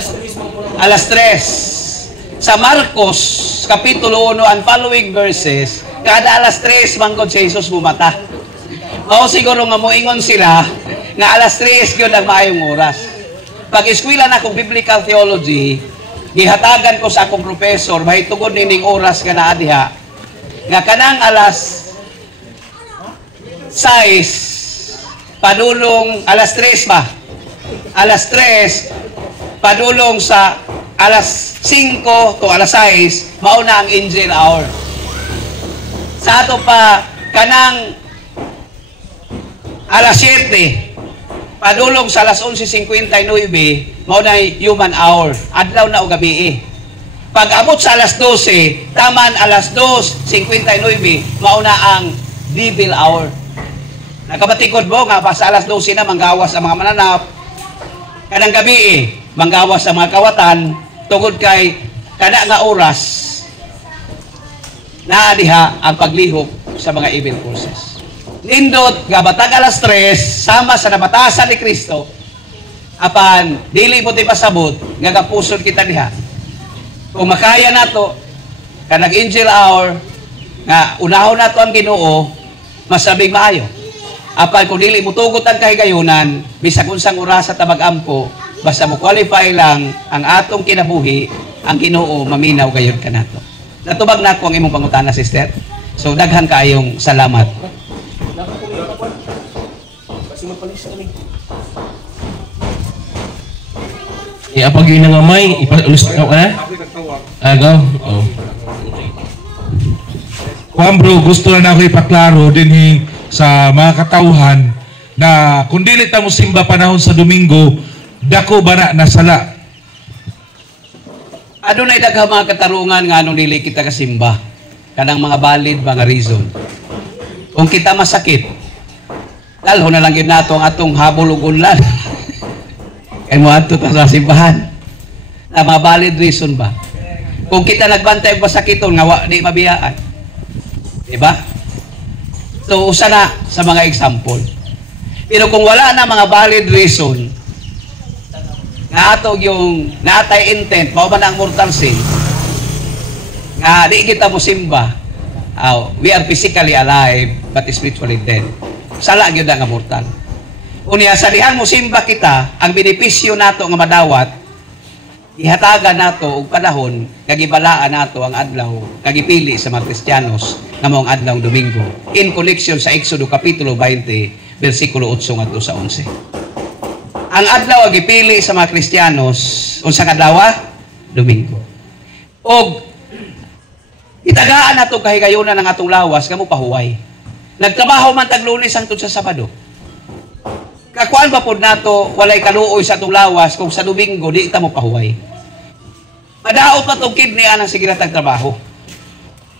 alas 3 sa Marcos kapitulo 1 and following verses, kada alas 3 manggod si Jesus bumata. Mao siguro nga moingon sila nga alas 3 gyud ang maayong oras. Pag eskwela na akong biblical theology, gihatagan ko sa akong professor mahitungod nining oras nga naa diha nga kanang alas 6 padulong alas 3 ba? Alas 3 padulong sa alas 5 to alas 6 mauna ang angel hour. Sa ato pa kanang alas 7 padulong sa alas 11:59 mao na human hour, adlaw na o gabi. Pag abot sa alas 12 taman alas 2:59 mao na ang devil hour. Nakabatikod mo nga pa sa alas 12 na manggawas ang mga mananap, kanang gabi manggawas ang mga kawatan tungod kay kada nga oras naa diha ang paglihok sa mga evil forces. Nindot nga batag alas 3 sama sa nabatasan ni Kristo apan dili mo ti pasabot nga gapusod kita diha. Kung makaya nato kanang angel hour nga unahon nato ang Ginoo masabing maayo. Apan kung dili mo tugot ang kahigayunan bisag unsang oras sa tabag-ampo basta mo qualify lang ang atong kinabuhi ang Ginoo maminaw gayud kanato. Natubag nako ang imong pangutana, sister. So daghan kaayong salamat. Apag yun nga may ipaulus ka na? Agaw. Oh. Kuan bro, gusto na ako ipaklaro din sa mga katauhan na kung dili ta mo simba panahon sa Domingo, dako ba na nasala? Adunay daghang mga katarungan nga anong dili kita kasimba. Kanang mga valid mga reason. Kung kita masakit, dalho na lang yun nato ang atong habol ug unlan. Kaya mo ato ta sa simbahan. Na mga valid reason ba? Kung kita nagbantay og masakiton nga wa di mabiyaan. Diba? So usa na sa mga example. Pero kung wala na mga valid reason nga ato yung natay intent mao man ang mortal sin nga di kita mo simba, we are physically alive but spiritually dead. Sala gyud nga mortal. Unya sa dihan mo simba kita, ang benepisyo nato nga madawat ihatagan nato og panahon kagibalaan nato ang adlaw kagipili sa mga Kristiyanos nga mao ang adlaw Domingo in connection sa Exodo kapitulo 20 bersikulo 8 ngadto sa 11. Ang adlaw ang gipili sa mga Kristiyanos unsang adlaw? Domingo. Og itagaan nato kahigayunan ng atong lawas kamo pahuway. Nagtrabaho man tag Lunes hangtod sa Sabado. Kakuan ba pod nato walay kaluoy sa atong lawas kung sa Domingo di ta mo pahuway. Madaot pa tong kidney anang sige tag trabaho.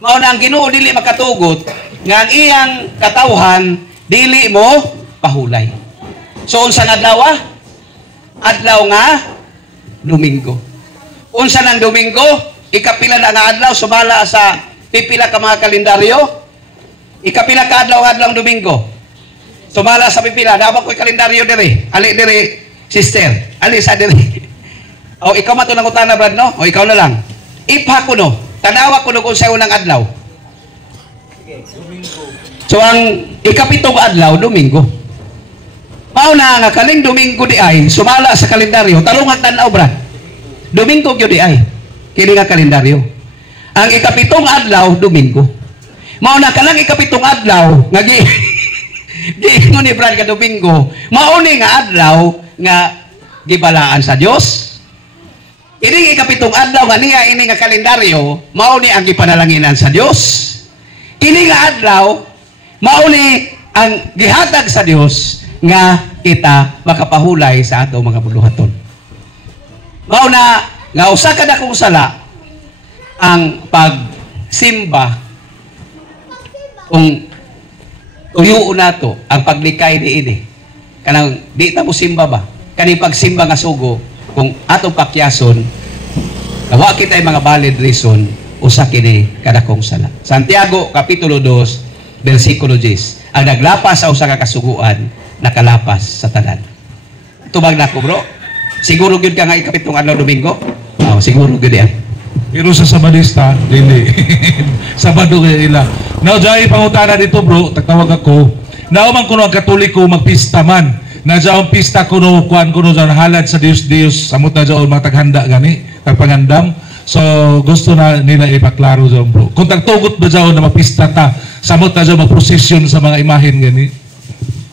Mao na ang Ginoo dili makatugot nga ang iyang katawhan dili mo pahulay. So unsa adlaw? Adlaw nga Domingo. Unsa nang Domingo? Ikapila na nga adlaw sumala sa pipila ka mga kalendaryo. Ikapila ka adlaw Domingo. Sumala sa pipila. Dapat ko'y kalendaryo diri. Ali diri, sister. Ali sa diri. O ikaw mato nang utana, Brad, no? O ikaw na lang. Ipha ko no. Tanawa ko no kung sa unang adlaw. So ang ikapitong adlaw, Domingo. Mao na nga kaling Domingo di ay sumala sa kalendaryo tarong ang tan-aw, Brad. Domingo gyud di ay kini nga kalendaryo. Ang ikapitong adlaw Domingo. Mao na kalang ikapitong adlaw nga giingon ni Brad ka Domingo. Mao ni nga adlaw nga gibalaan sa Dios. Ini ikapitong adlaw nga niya ini nga kalendaryo mao ni ang gipanalanginan sa Dios. Kini nga adlaw mao ni ang gihatag sa Dios nga kita makapahulay sa ato mga buluhaton. Mao na nga usa ka dakong sala ang pagsimba kung tuyo nato ang paglikay niini. Kanang di ta mo simba ba? Kani pagsimba nga sugo kung atong pakyason wa kita mga valid reason usa kini kadakong sala. Santiago kapitulo 2 bersikulo 10. Ang naglapas sa usa ka kasuguan nakalapas sa tanan. Tubag na ko, bro. Siguro gyud ka nga ikapitong adlaw Domingo? Siguro gyud yan. Pero sa Sabadista, dili. Sabado kaya ila. Now, dahil pangutana dito, bro, tagtawag ako, nauman ko ang Katoliko magpista man. na dyan pista kuno kuan kuno dyan halad sa Dios samot na dyan mga taghanda gani pagpangandam. So gusto na nila ipaklaro dyan bro. Kung tagtugot ba dyan na mapista ta samot na dyan magprosesyon sa mga imahen gani.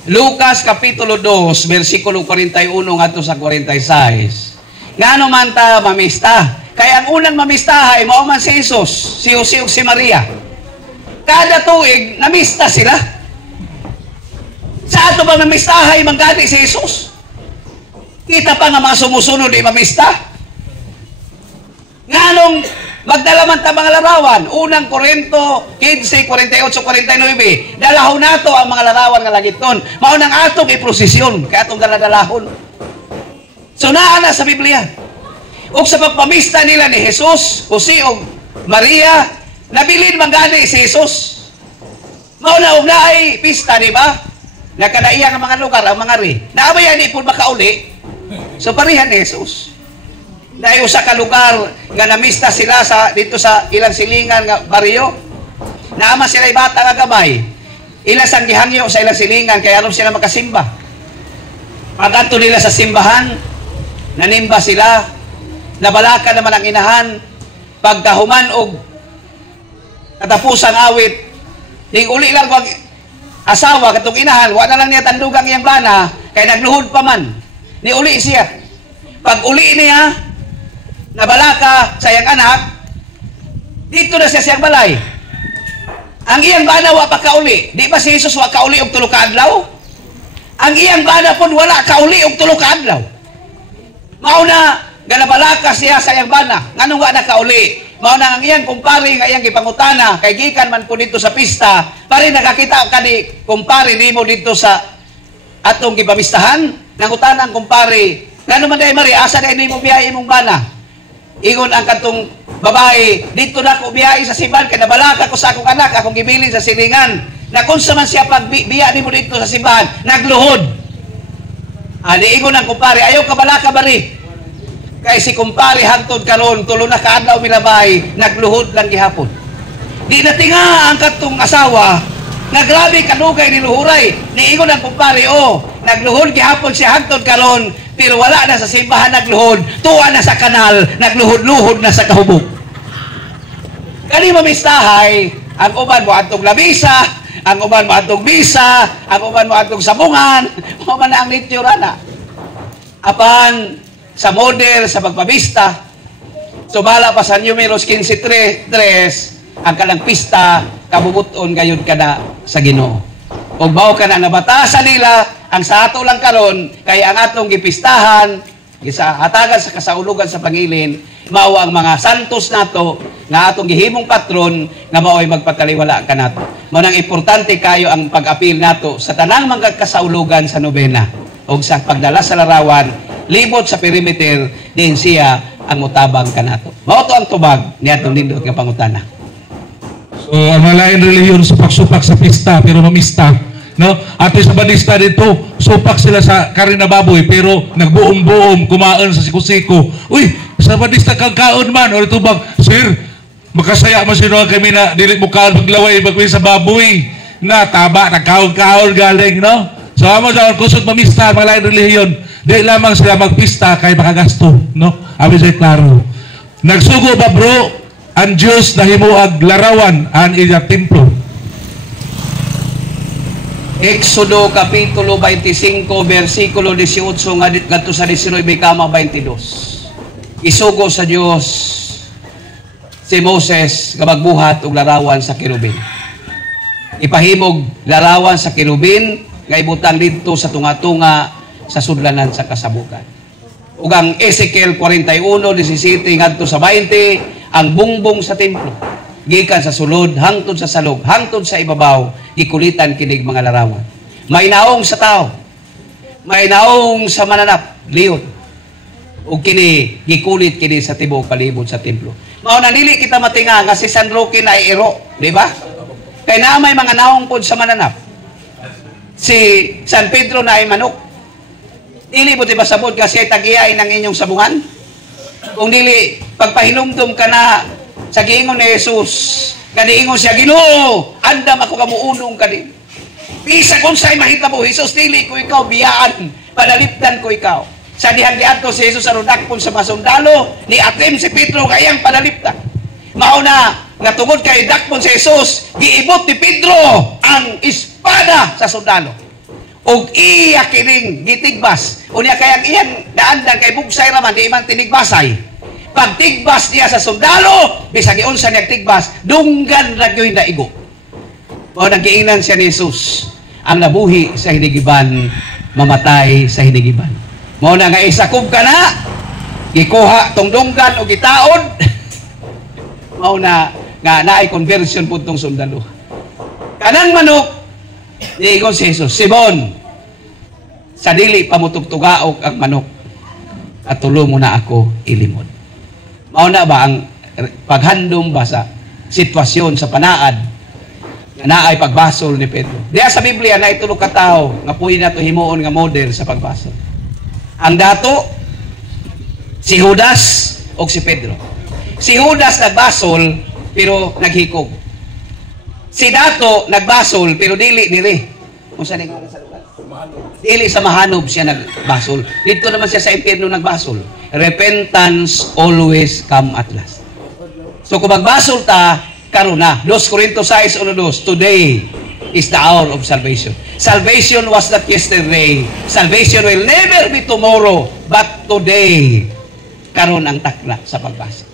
Lucas Kapitulo 2, versikulo 41 ngadto sa 46. Ngano man ta mamista? Kaya ang unang mamistahay, mao man si Jesus, si Jose ug si Maria. Kada tuig, namista sila. Sa ato bang namistahay, manggani si Jesus? Kita pa nga mga sumusunod, di mamista. Nganong magdala man ta mga larawan, unang Korinto 15, 48, 49, dalahon nato ang mga larawan nga lagiton. Maunang atong iprosesyon, kaya atong daladalahon. So naa na sa Biblia. O sa pagpamista nila ni Jesus, Jose o Maria, nabilin manggani si Jesus. Mauna og naay pista, di ba? Nakadaiyang ang mga lugar, ang mga ri. Naabayan ni po makauli. So parihan ni Jesus. Dahil usa ka lugar nga namista sila sa dito sa ilang silingan nga baryo. Naama sila bata nga gamay. Ila sang gihangyo sa ilang silingan kaya aron sila makasimba. Pagkanto nila sa simbahan, nanimba sila, nabalaka naman ang inahan, pagkahuman og katapusang awit, ning uli lang wag asawa katong inahan, wa na lang niya tandugang iyang bana, kay nagluhod pa man. Ni uli siya. Pag uli niya, nabalaka sa iyang anak, dito na siya siyang balay. Ang iyang bana wa pa kauli. Di ba si Jesus wa kauli og 3 ka adlaw? Ang iyang bana pun wala kauli og 3 ka adlaw. Mao na nga nabalaka siya sa iyang bana. Nganong wa na kauli? Mao na ang iyang kumpare nga iyang gipangutana kay gikan man po dito sa pista, pare nakakita ka ni kumpare nimo dito sa atong gipamistahan. Nangutana ang kumpare, ngano man day Mari, asa day nimo biyahe imong bana? Ingon ang katong babae, dito na ko biyahe sa simbahan kay nabalaka ko sa akong anak, akong gibilin sa silingan. Na kung sa man siya pag biya nimo dito sa simbahan, nagluhod. Ani ingon ang kumpare, ayaw ka balaka Mari. Kay si kumpare hangtod karon tulo na kaadlaw milabay, nagluhod lang gihapon. Di na tinga ang katong asawa, nga grabe kanugay ni luhuray. Niingon ang kumpare, nagluhod gihapon siya hangtod karon, pero wala na sa simbahan nagluhod, tuwa na sa kanal, nagluhod-luhod na sa kahubog. Kani mamistahay, ang uban mo atong labisa, ang uban mo atong bisa, ang uban mo atong sabungan, mo man ang lityura na. Apan sa model, sa pagpabista, sumala pa sa numeros 15:3, ang kalang pista, kabubuton gayud ka na sa Ginoo. Ug mao ka na nabatasan nila, ang sa ato lang karon, kay ang atong gipistahan, hatagan sa kasaulugan sa pangilin, mao ang mga santos nato, nga atong gihimong patron, nga mao'y magpataliwala ka nato. Mao nang importante kayo ang pag-apil nato sa tanang mga kasaulugan sa nobena, ug sa pagdala sa larawan, libot sa perimeter, din siya ang mutabang kanato. Mao to ang tubag ni atong nindot nga pangutana. So ang malain relihiyon supak-supak sa pista pero mamista, no? At sa Badista dito, supak sila sa karina baboy pero nagbuom-buom kumaan sa siko-siko. Uy, sa Badista kang kaon man o tubag, sir, makasaya man sino kami na dili mo kaon paglaway bagway sa baboy. Na taba nagkaon-kaon galing, no? So amo sa kusog mamista malain relihiyon. Di lamang sila magpista kay makagasto, no? Abi say klaro. Nagsugo ba bro ang Diyos na himuag larawan ang iya templo? Exodo Kapitulo 25, versikulo 18 ngadto sa 19, 22. Isugo sa Dios si Moses nga magbuhat og larawan sa kirubin. Ipahimog larawan sa kirubin nga ibutang dito sa tunga-tunga sa sudlanan sa kasabukan. Ug ang Ezekiel 41:17 ngadto sa 20, ang bungbong sa templo gikan sa sulod hangtod sa salog, hangtod sa ibabaw, gikulitan kinig mga larawan. May naong sa tao, may naong sa mananap, liyod. Ug kini gikulit kini sa tibuok palibot sa templo. Mao na dili kita matinga nga si San Roque na iro, di ba? Kay naa may mga naong pod sa mananap. Si San Pedro na ay manok. Dili mo diba sabot kasi tagiyain ng inyong sabungan? Kung dili, pagpahinumdum ka na sa giingon ni Jesus, kaniingon siya, Ginoo, andam ako kamuunong ka din. Bisag unsay mahitabo, Jesus dili ko ikaw biyaan, panalipdan ko ikaw. Sa dihang giadto si Jesus aron dakpon sa masundalo, ni atem si Pedro kayang panalipdan. Mao na nga tungod kay dakpon si Jesus, giibot ni Pedro ang espada sa sundalo. Og iya kining gitigbas. Unya kayang iyang daandan kay bugsay raman di man tinigbasay. Pag tigbas niya sa sundalo, bisag giunsa niya tigbas, dunggan ra gyud naigo. Mao nang giingnan siya ni Jesus, ang nabuhi sa hinigiban, mamatay sa hinigiban. Mao na nga isakob ka na, gikuha tong dunggan o gitaod. Mao na nga naay conversion pud tong sundalo. Kanang manok, niingon si Jesus, Simon, sa dili pamutugtugaok ang manok, at tulo mo na ako ilimod. Mao na ba ang paghandom ba sa sitwasyon sa panaad nga naay pagbasol ni Pedro? Diya sa Biblia na itulog ka tao nga puwi na to himuon nga model sa pagbasol. Ang dato, si Judas o si Pedro. Si Judas nagbasol pero naghikog. Si dato nagbasol pero dili nire. Kung saan nga sa lugar? Dili sa mahanob siya nagbasol. Dito naman siya sa impyerno nagbasol. Repentance always come at last. So kung magbasol ta, karon na. 2 Corintios 6:1-2, today is the hour of salvation. Salvation was not yesterday. Salvation will never be tomorrow, but today. Karon ang takla sa pagbasol.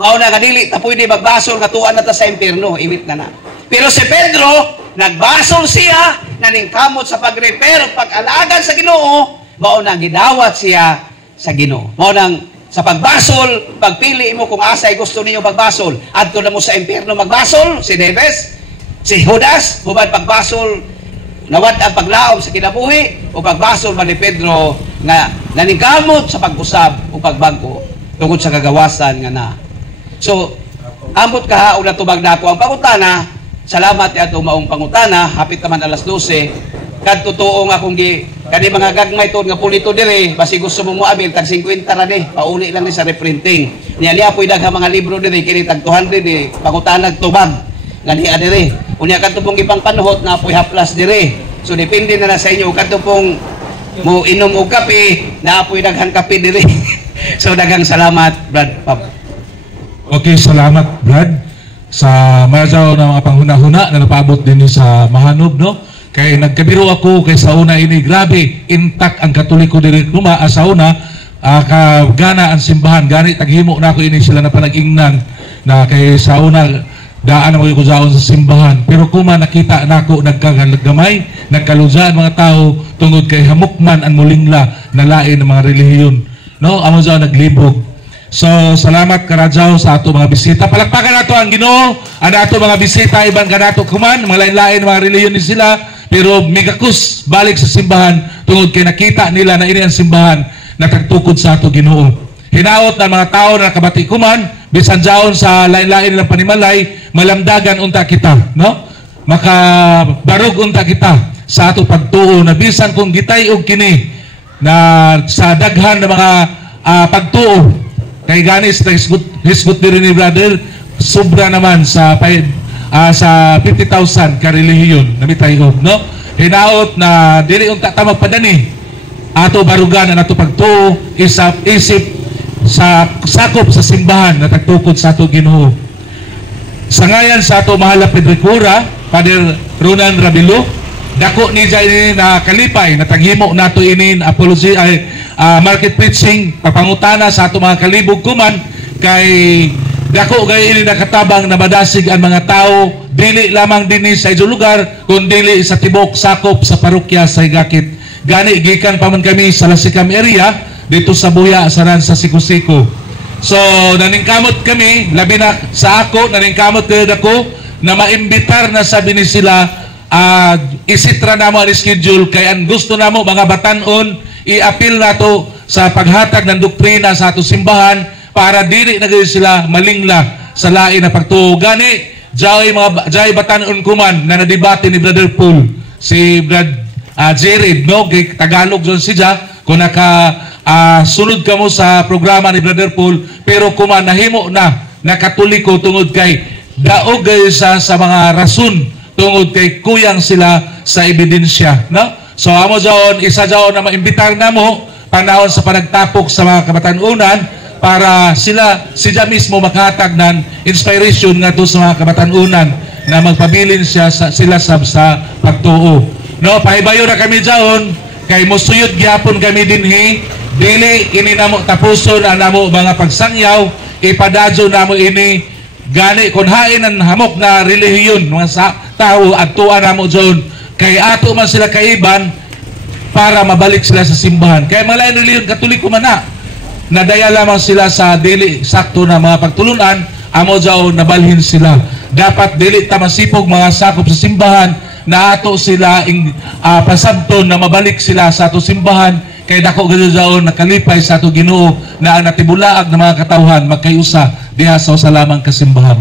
Mao na nga dili ta pwede magbasol nga tuan na ta sa impyerno, iwit na. Pero si Pedro, nagbasol siya, naningkamot sa pag-repair, pag-alagan sa Ginoo, mao nang gidawat siya sa Ginoo. Mao nang sa pagbasol, pagpili mo kung asay gusto niyo magbasol. Adto na mo sa impyerno magbasol, si Neves, si Judas, hubad pagbasol, nawad ang paglaom sa kinabuhi, o pagbasol man ni Pedro nga naningkamot sa pag-usab o pagbangko tungod sa kagawasan nga na. So, ambot kahaon na tubag na ako ang pangutana. Salamat at maong pangutana, hapit naman alas 12. Kadto tuong akong kani mga gagmay to nga pulito dire, basi gusto mo moabil tag 50 ra ni, pauli lang ni sa reprinting. Niya po'y daghang mga libro dire kini tag 200 ni pangutana tubag. Ngani dire. Unya kadto pong ipang panuhot na po'y haplas dire. So depende na sa inyo kadto pong mo inom og kape, na po'y daghang kape dire. So daghang salamat, Brad Pab. Okay, salamat Brad sa mayaw na mga panghuna-huna na napaabot din sa Mahanob, no? Kay nagkabiro ako kay sa una ini, grabe, intact ang Katoliko diri kuma sa una, kagana ang simbahan, gani taghimo na ako ini sila na panag-ingnan na kay sa una daan na ko sa simbahan. Pero kuma nakita na ako nagkagamay, nagkaluzaan mga tao tungod kay hamukman ang mulingla na lain ng mga relihiyon, no? Amo sa naglibog. So, salamat karadyaw sa ato mga bisita. Palakpakan nato ang Ginoo, ang ato mga bisita, ibang kanato kuman, mga lain-lain mga reliyon ni sila, pero migakus balik sa simbahan tungod kay nakita nila na ini ang simbahan na tagtukod sa ato Ginoo. Hinaot ng mga tao na nakabati kuman, bisan jaon sa lain-lain nilang panimalay, malamdagan unta kita, no? Makabarog unta kita sa ato pagtuo na bisan kung gitay og kini na sa daghan ng mga pagtuo. Kay ganis na hisgot din ni brother, sobra naman sa 50,000 karelihiyon na mitayog, no? Hinaot na dili unta ta magpadani ato barugan na ato pagtuo isip sa sakop sa simbahan na tagtukod sa ato Ginoo. Sa ngayan sa ato mahal na Pedricura, Father Ronan Rabilo, dako ni jay na kalipay na taghimo nato inin apology ay market preaching papangutana sa ato mga kalibog kuman kay dako gay ini nakatabang na madasig ang mga tao dili lamang dinhi sa ijo lugar kundi sa tibok sakop sa parokya sa Higakit. Gani gikan pa man kami sa Lasikam area dito sa Buya saran sa Sikusiko. So naningkamot kami labi na sa ako naningkamot gayud ako na maimbitar na sabi ni sila isitra na mo ang schedule kay ang gusto na mo mga batanon i-appeal na to sa paghatag ng doktrina sa ato simbahan para dili na gayud sila malingla sa lain na pagtuo. Gani jay batanon kuman na nadebate ni Brother Paul si Brad Jared, no? Kay Tagalog zon siya kung sunod ka mo sa programa ni Brother Paul pero kuman nahimo na Katoliko tungod kay daog gayud sa mga rason tungod kay kuyang sila sa ebidensya, no? So amo jaon isa jaon na maimbitar namo panahon sa panagtapok sa mga kabatanunan para sila mismo makahatag ng inspiration ngadto sa mga kabatanunan na magpabilin sila sa pagtuo. No, pahibayo na kami jaon kay mosuyod gyapon kami dinhi, dili ini namo tapuson ang namo mga pagsangyaw, ipadadyo namo ini gani kun hain ang hamok na relihiyon mga tao adtuan namo jaon kay ato man sila kaiban para mabalik sila sa simbahan. Kaya mga lain relihiyon Katoliko man nadaya lamang sila sa dili sakto na mga pagtulunan, amo jaon nabalhin sila. Dapat dili ta masipog mga sakop sa simbahan na ato sila pasabton na mabalik sila sa ato simbahan kay dako gayud jaon nakalipay sa ato Ginoo na ang natibulaag ng mga katawhan magkayusa diha sa usa lamang ka simbahan.